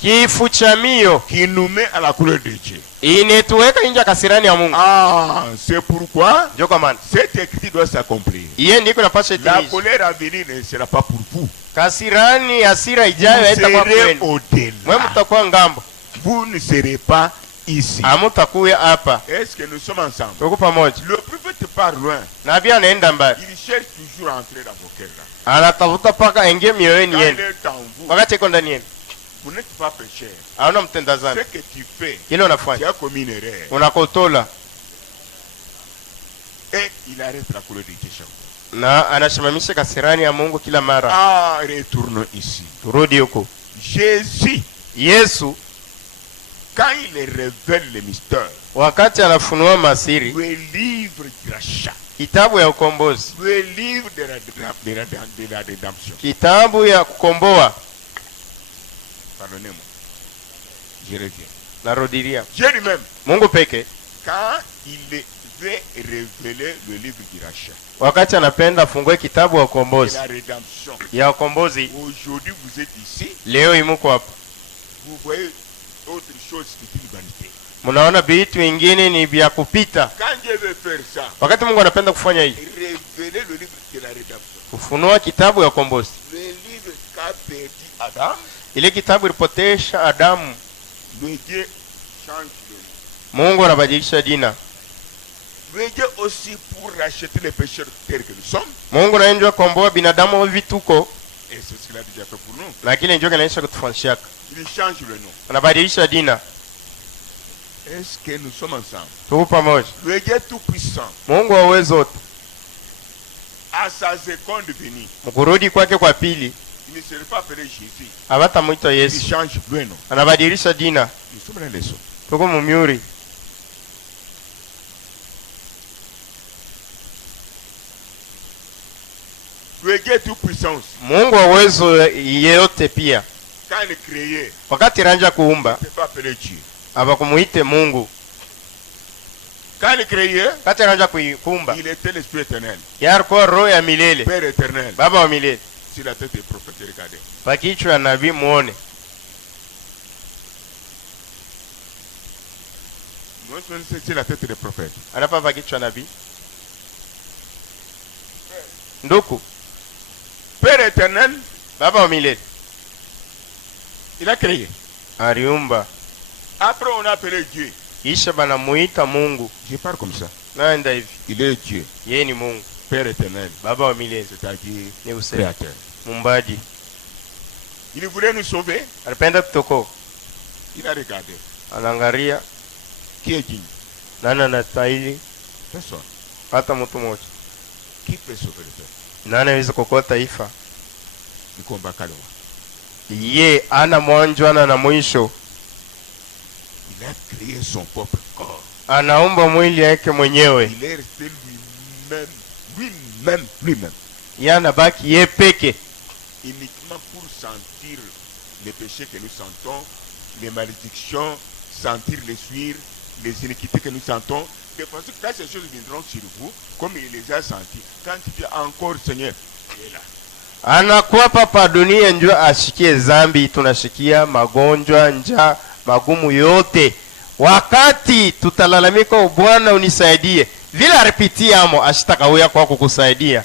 Kifu cha mio qui nous met à la couleur de Dieu. inetuweka nje ya kasirani ya Mungu. Ah, c'est pourquoi Ndio kwa maana cette écriture doit s'accomplir. iye ndiko napasha La itimizwe. colère à venir ne sera pas pour vous. Kasirani, hasira Vous ijayo haitakuwa serez kwenu, mwe au-delà. mtakuwa ngambo, Vous ne serez pas ici. hamutakuya hapa. Est-ce que nous sommes ensemble? Tuko pamoja. Le prophète part loin. Nabii anaenda mbali, Il cherche toujours à entrer dans vos cœurs. anatafuta paka aingie mioyoni Quand il yenu. est en vous, Wakati iko ndani yenu, vous n'êtes pas pécheur. hauna mtenda Ce dhambi, que tu fais, kile tu unafanya as commis une erreur. unakotola, Et il arrête la couleur de Dieu. na anasimamisha kasirani ya Mungu kila mara. Ah, retournons ici. Turudi huko. Jésus, Yesu quand il révèle les mystères, wakati anafunua masiri, le livre du rachat, kitabu ya ukombozi, le livre de la rédemption. kitabu ya kukomboa, Pardonnez-moi. Je reviens. narudilia, Dieu lui-même, Mungu peke quand il veut révéler le livre du rachat, wakati anapenda afungue kitabu ya de ukombozi, la rédemption, ya ukombozi. aujourd'hui vous êtes ici, Leo imuko hapa, vous voyez autre chose que une vanité. mnaona vitu vingine ni vya kupita. Quand Dieu veut faire ça, Wakati Mungu anapenda kufanya hii, révéler le livre de la rédemption, kufunua kitabu ya ukombozi, le livre qu'a perdu Adam, ile kitabu ilipotesha Adamu, le Dieu change de nom. Mungu anabadilisha jina. Le Dieu aussi pour racheter les pécheurs tels que nous sommes, Mungu naenjwa komboa binadamu hivi tuko, et c'est ce qu'il a déjà fait pour nous. na kile ndio kinaisha kutufanyishaka, Il change le nom. anabadilisha jina. Est-ce que nous sommes ensemble? Tuko pamoja. Le Dieu tout-puissant, Mungu wa uwezo wote, à sa seconde venue, mkurudi kwake kwa pili, il ne serait pas appelé Jésus. hawatamwita Il Yesu, change le nom. anabadilisha jina. Nous sommes dans les leçons. Tuko mumyuri. Le Dieu tout-puissant aussi, Mungu wa uwezo yeyote pia, quand il est créé, wakati ranja kuumba il ne peut pas appeler Dieu. abakumuite Mungu. Quand il est créé, Wakati ranja kuumba il était l'Esprit éternel, yarikuwa roho ya milele, Père éternel. baba wa milele. Sur la tête des prophètes, regardez. Pakichwa ya nabii muone, Non, c'est la tête des prophètes. anapa pakichwa nabii nduku, Père éternel, baba wa milele il a créé. aliumba, Après, on a appelé Dieu. kisha banamuita Mungu. Je parle comme ça. Naenda hivi, Il est Dieu, yeye ni Mungu, Père éternel, baba wa milele, c'est-à-dire ni usema créateur. mumbaji. Il voulait nous sauver. Alipenda tutoko, Il a regardé. anaangalia Qui est digne? nani anastahili, Personne. hata mtu mmoja. Qui peut sauver le peuple? Nani aweza kuokoa taifa? Ni combat Kaloa. Ye ana mwanzo ana na mwisho, Il a créé son propre corps. anaumba mwili yake mwenyewe, Il est resté lui-même, yeye anabaki ye peke, uniquement pour sentir les péchés que nous sentons, les malédictions, sentir les suirs, les iniquités que nous sentons. De façon que quand ces choses viendront sur vous, comme il les a sentis, quand tu dis encore Seigneur, il est là. anakuwa papa dunia njoo ashikie zambi, tunashikia magonjwa, njaa, magumu yote. Wakati tutalalamika, Bwana unisaidie, vile aripitia amo ashitaka uya kwa kukusaidia.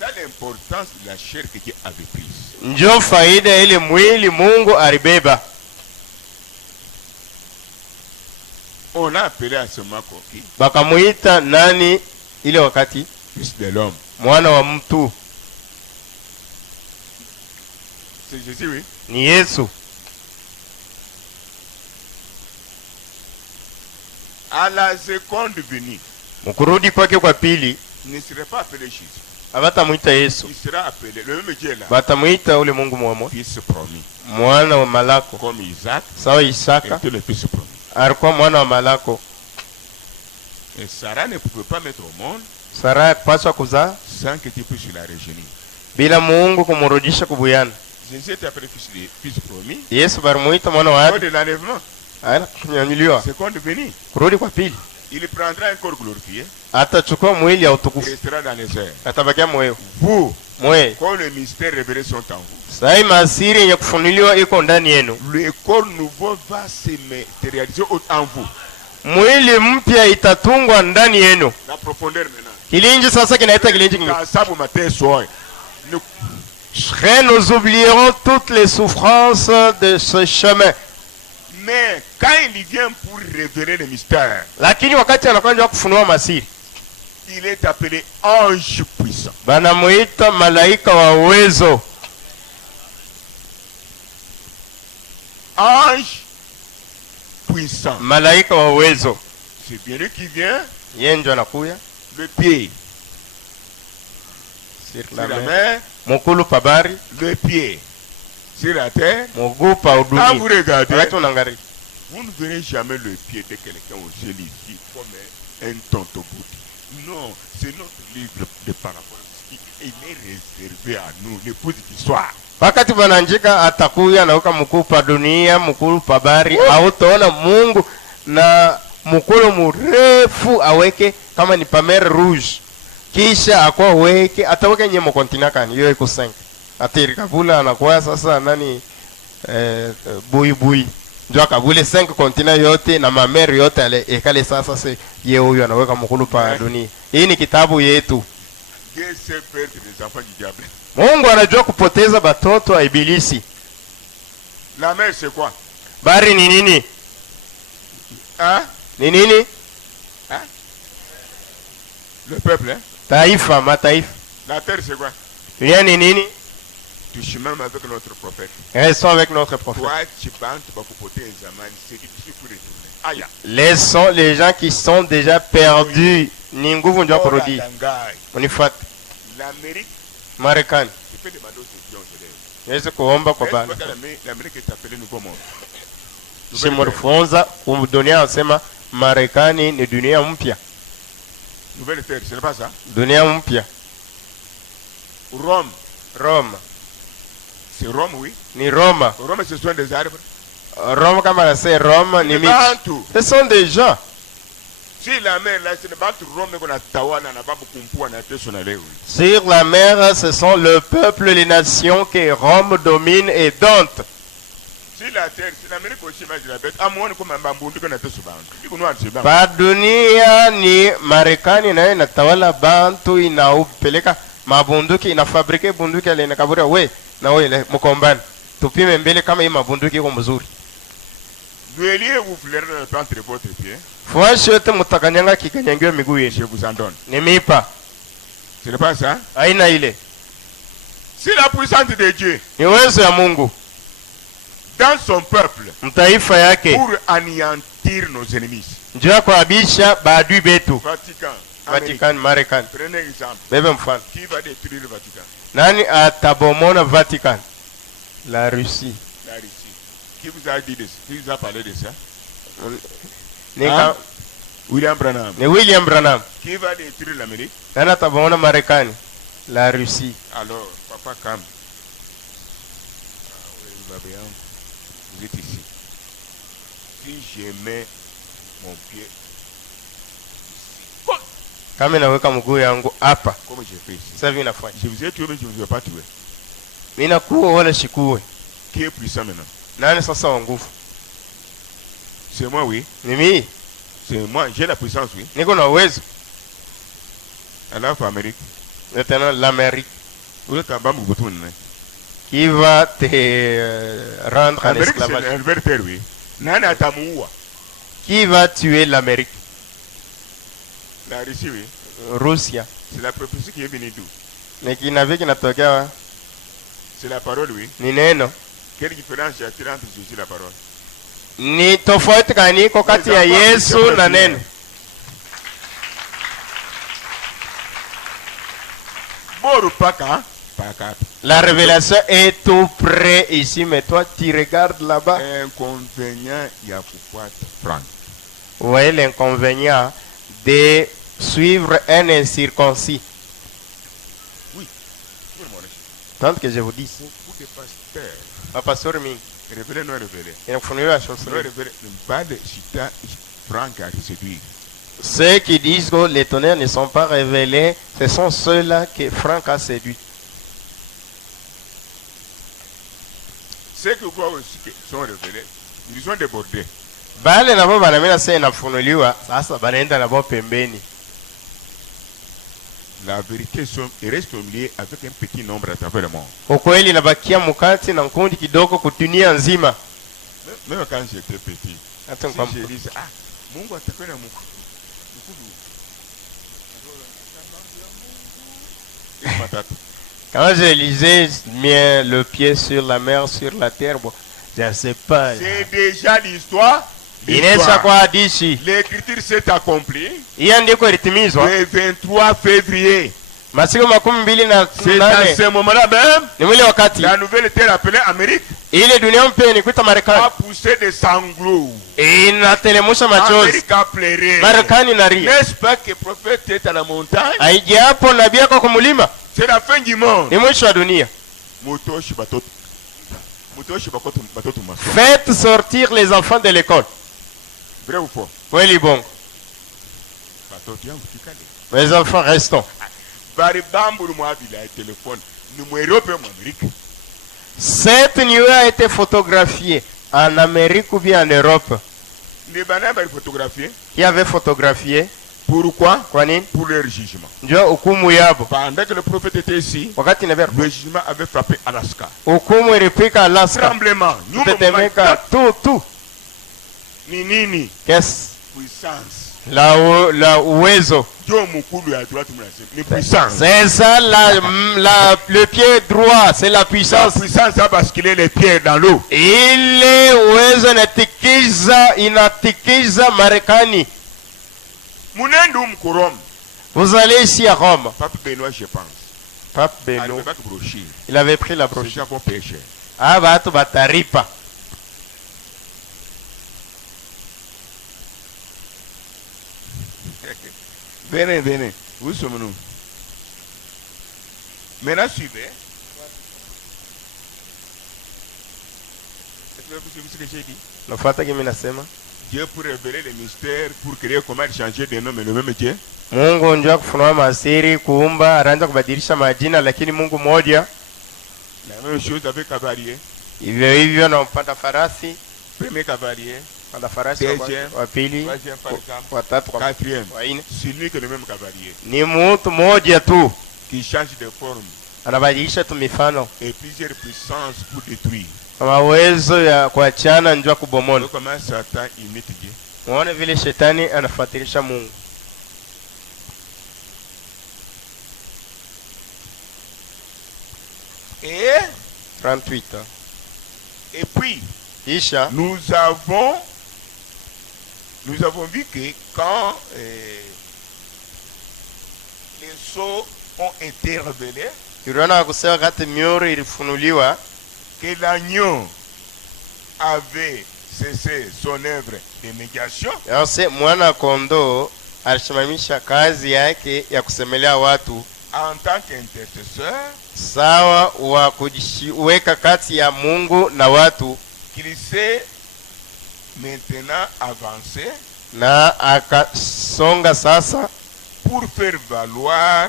C'est l'importance de la chair que Dieu avait prise. Njoo faida ile mwili Mungu alibeba. On l'a appelé à ce moment qui? Bakamuita nani ile wakati? Fils de l'homme. Mwana wa mtu. C'est Jésus, oui. Ni Yesu. À la seconde venue, Mkurudi kwake kwa pili, il ne serait pas appelé Jésus. abatamuita Yesu. Il sera appelé, le même Dieu là, Batamuita ule Mungu mwamo. fils promis. Mwana wa Malako. Comme Isaac Sawa Isaka était le fils promis. alikuwa mwana wa Malako. Et Sarah ne pouvait pas mettre au monde Sara paswa kuzaa sans que tu puisses la rajeunir. bila Mungu kumrudisha kubuyana. Jésus était appelé fils promis. Yesu barimuita mwana wa Lors de l'enlèvement, ana kunyanyuliwa. seconde venue, Kurudi kwa pili il prendra un corps glorifié atachukua mwili ya et utukufu, restera dans les airs. atabakia moyo Vous, moyo. quand les mystères révélés sont en vous, Sai masiri yenye kufunuliwa iko ndani yenu. le corps nouveau va se matérialiser en vous. Mwili mpya itatungwa ndani yenu. La profondeur maintenant. Kilinji sasa kinaita kilinji kingine. Quand ça vous matin soir, nous Frères, nous oublierons toutes les souffrances de ce chemin. mais quand il vient pour révéler les mystères, Lakini wakati anakuja kufunua masiri, il est appelé ange puissant. banamuita malaika wa uwezo. Ange puissant. Malaika wa uwezo. C'est bien lui qui vient, Yeye ndio anakuya le pied sur sur la la mer, mer, mukulu pabari, le pied sur la terre. muguu pa Quand vous uduni. regardez, Wakati unaangalia, vous ne verrez jamais le pied de quelqu'un au ciel ici comme un tonton bouti. Non, c'est notre livre de parabole. Il est réservé à nous, l'épouse du soir. wakati bananjika atakuya nauka mukuu pa dunia, mukulu pabari, hautaona Mungu na mukulu murefu aweke kama ni pa mer rouge. Kisha akwa weke ataweke nyemo kontinaka ni yoe kusenga. Atiri kabula anakuwa sasa nani bui ndio akabule 5 kontina yote na mamer yote ale ekale sasa se ye huyo anaweka mkulu pa dunia. Hii ni kitabu yetu. Dieu sait perdre les enfants du diable. Mungu anajua kupoteza batoto wa ibilisi. La mer c'est quoi? Bari ni nini? Hein? Ni nini? Hein? Le peuple, hein? Taifa, mataifa. La terre c'est quoi? Dunia ni nini? Tu suis même avec notre prophète. Restons avec notre prophète. Toi, tu bandes, tu vas couper un zaman, c'est difficile pour retourner. Aïe. Laissons les gens qui sont déjà perdus. Ni nguvu ndio kurudi. Unifuate. L'Amérique, Marekani. tu peux demander aux étudiants au élèves. Niweze kuomba kwa Est-ce bana. que l'Amérique est appelée nouveau monde? Simufunza dunia anasema Marekani ni dunia mpya. Nouvelle terre, ce n'est pas ça? Dunia mpya. Rome, Roma. c'est Rome, oui. Ni Roma. Rome, ce sont des arbres. Roma kama nasema Roma ni C'est miti. pas tout. Ce sont des gens. Si la mer là, ce n'est pas tout Rome qu'on a tawana, n'a pas beaucoup de poids, n'a pas son allée, oui. Sur la mer, ce sont le peuple, les nations que Rome domine et dompte. Si la terre, si l'Amérique aussi, mais la bête, à moins comme un bambou, qu'on a tout souvent. Il faut nous en dire. Pa dunia ni Marekani nayo inatawala bantu, inaupeleka mabunduki, inafabrike bunduki ale inakabura we na wewe mkombani. Tupime mbele kama hii mabunduki iko mzuri. Veuillez vous flairer entre votre pied. Fuashi yote mutakanyanga kikanyangiwa miguu Je yenu. vous en donne. Nimipa. Ce n'est pas ça? Aina ile. Si la puissance de Dieu Ni uwezo ya Mungu. dans son peuple Mtaifa yake. pour anéantir nos ennemis. Njoo kuabisha baadui betu. Vatican, Vatican, Marekani. prenez exemple. Bebe mfano. Qui va détruire le Vatican? Nani atabomona Vatican? La Russie. La Russie. Qui vous a dit de ça? Qui vous a parlé de ça? Nika, William Branham. ni William Branham. Qui va détruire l'Amérique? Nani atabomona Marekani? La Russie. Alors, papa Cam. Oui, vous êtes ici. Si je mets mon pied Kama naweka mguu yangu hapa. comme je fais ici, Sasa hivi nafanya. je vous ai tué, mais je ne vous ai pas tué. Ninakuwa wala shikuwe. Qui est puissant maintenant? Nani sasa wa nguvu? C'est moi, oui. Ni mimi. C'est moi, j'ai la puissance, oui. Niko na uwezo. Alors, pour l'Amérique. Maintenant l'Amérique Vous êtes en bas, vous retournez. qui va te rendre en L'Amérique, c'est esclavage. un verteur, oui. Nani atamuua. Qui va tuer l'Amérique? La Russie, oui. Russia. C'est la prophétie qui est venue d'où? Na kinavyo kinatokea wa? C'est la parole, oui. Ni neno. Quelle différence y a-t-il entre Jésus et la parole? Ni tofauti gani iko kati ya Yesu na neno? Boru paka, paka. La révélation est tout près ici, mais toi tu regardes là-bas. Inconvénient, il y a pourquoi prendre. Vous voyez l'inconvénient de suivre un incirconcis. Oui. Tant que je vous dis, Beaucoup de pasteurs, mapastori mingi révélés, non révélés. inakufunuliwa Non shosuri. révélés, ne pas de chita, Franck a séduire. Ceux qui disent que les tonnerres ne sont pas révélés, ce sont ceux-là que Franck a séduit. Ceux qui croient aussi qu'ils sont révélés, ils sont débordés. Bale nabo banamina sasa inafunuliwa, sasa banaenda nabo pembeni. La vérité reste au milieu avec un petit nombre à travers le monde. Ukweli inabakia mukati na nkundi kidogo kutunia nzima. Même quand j'étais petit, Hata si kwa je disais, ah, Mungu atakwenda mkulu. Matatu. Quand je lisais bien le pied sur la mer, sur la terre, bon, je ne sais pas. C'est déjà l'histoire. Inaisha kwa hadithi. L'écriture s'est accomplie Hiyo ndiko ilitimizwa. le 23 février. Masiku 28 C'est dans ce moment-là même, ni mwili wakati la nouvelle terre appelée Amérique ile dunia mpya ni kuita a Marekani poussé des sanglots. inatelemusha machozi. Amérique a pleuré. Marekani inalia. N'est-ce pas que le prophète est à la montagne? Haijapo nabii yako kumulima, C'est la fin du monde. ni mwisho wa dunia. Motoshi batoto. Motoshi batoto maso. Faites sortir les enfants de l'école. Vrai ou faux? Kweli bongo. Batoto yangu tikale. Mes enfants, restons. Bari bambulu mwa bila téléphone. Nous mu Europe mu Amérique. Cette nuit a été photographiée en Amérique ou bien en Europe. Les banana bari photographier. Qui avait photographié? Pourquoi? Kwa nini? Pour leur jugement. Ndio hukumu yabo. Pendant que le prophète était ici, Wakati le jugement avait frappé Alaska. hukumu ilipika Alaska. Tremblement. Nous Tetemeka tout. ni nini? Qu'est-ce? Puissance. La uwezo. Dieu mukulu ya droite mnasema. Ni puissance. C'est ça le pied droit, c'est la La puissance. puissance a basculé les pieds dans l'eau. Ile uwezo inatikiza Marekani. Munendu mkurom. Vous allez ici à Rome. Pape Benoît, je pense. Pape Il Benoît, n'avait pas de brochure. il avait pris la Ces brochure. gens vont pécher. Ah, batu bataripa. Venez. Où sommes-nous? Maintenant, suivez. Est-ce que vous suivez ce que j'ai dit? Nafuata kimi nasema. Dieu pour révéler les mystères, pour créer comment changer de nom, mais le même Dieu. Mungu ndio kufunua masiri, kuumba, anaanza kubadilisha majina, lakini Mungu moja. La même chose avec cavalier. Hivyo na mpanda farasi, Premier cavalier, mpanda farasi wa kwanza, Deuxième. wa pili, troisième par exemple, wa tatu, wa quatrième. nne. C'est lui que le même cavalier Ni mtu moja tu qui change de forme anabadilisha tu mifano et plusieurs puissances pour détruire. kama uwezo ya kuachana njua kubomola. Donc comment Satan imite Dieu? Muone vile shetani anafuatilisha Mungu. Et 38 ans. Et puis, Kisha nous avons vu que quand les sceaux ont été révélés, tuliona kusema wakati miuri ilifunuliwa que l'agneau avait cessé son œuvre de médiation, yose mwana kondoo alisimamisha kazi yake ya kusemelea watu en tant qu'intercesseur, sawa wa kujiweka kati ya Mungu na watu, qu'il s'est maintenant avancé na akasonga sasa pour faire valoir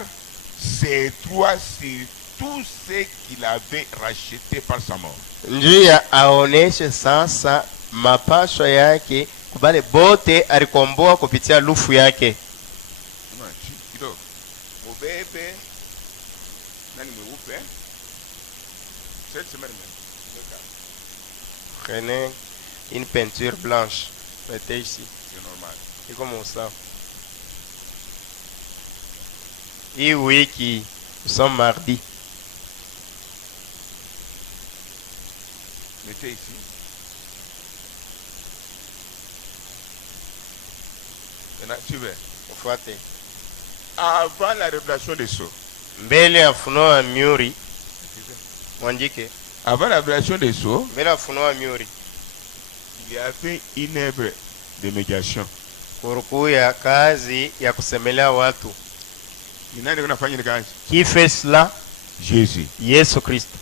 ses droits sur tout ce qu'il avait racheté par sa mort. njuu ya aoneshe sasa mapasho yake kubale bote alikomboa kupitia lufu yake. Kidogo mubebe nani mweupe cette semaine même. Prenez une peinture blanche, mettez ici. C'est normal. C'est comme ça. Hii wiki nous sommes mardi. Mettez ici. Maintenant, tu veux. Ufuate. Avant la révélation des sceaux. Mbele ya ufunuo wa miuri. Mwandike. Avant la révélation des sceaux, Mbele ya ufunuo wa miuri. il y avait une œuvre de médiation. Kurukuu ya kazi ya kusemelea watu. Ni nani kunafanya ile kazi? Qui fait cela? Jésus. Yesu Kristo.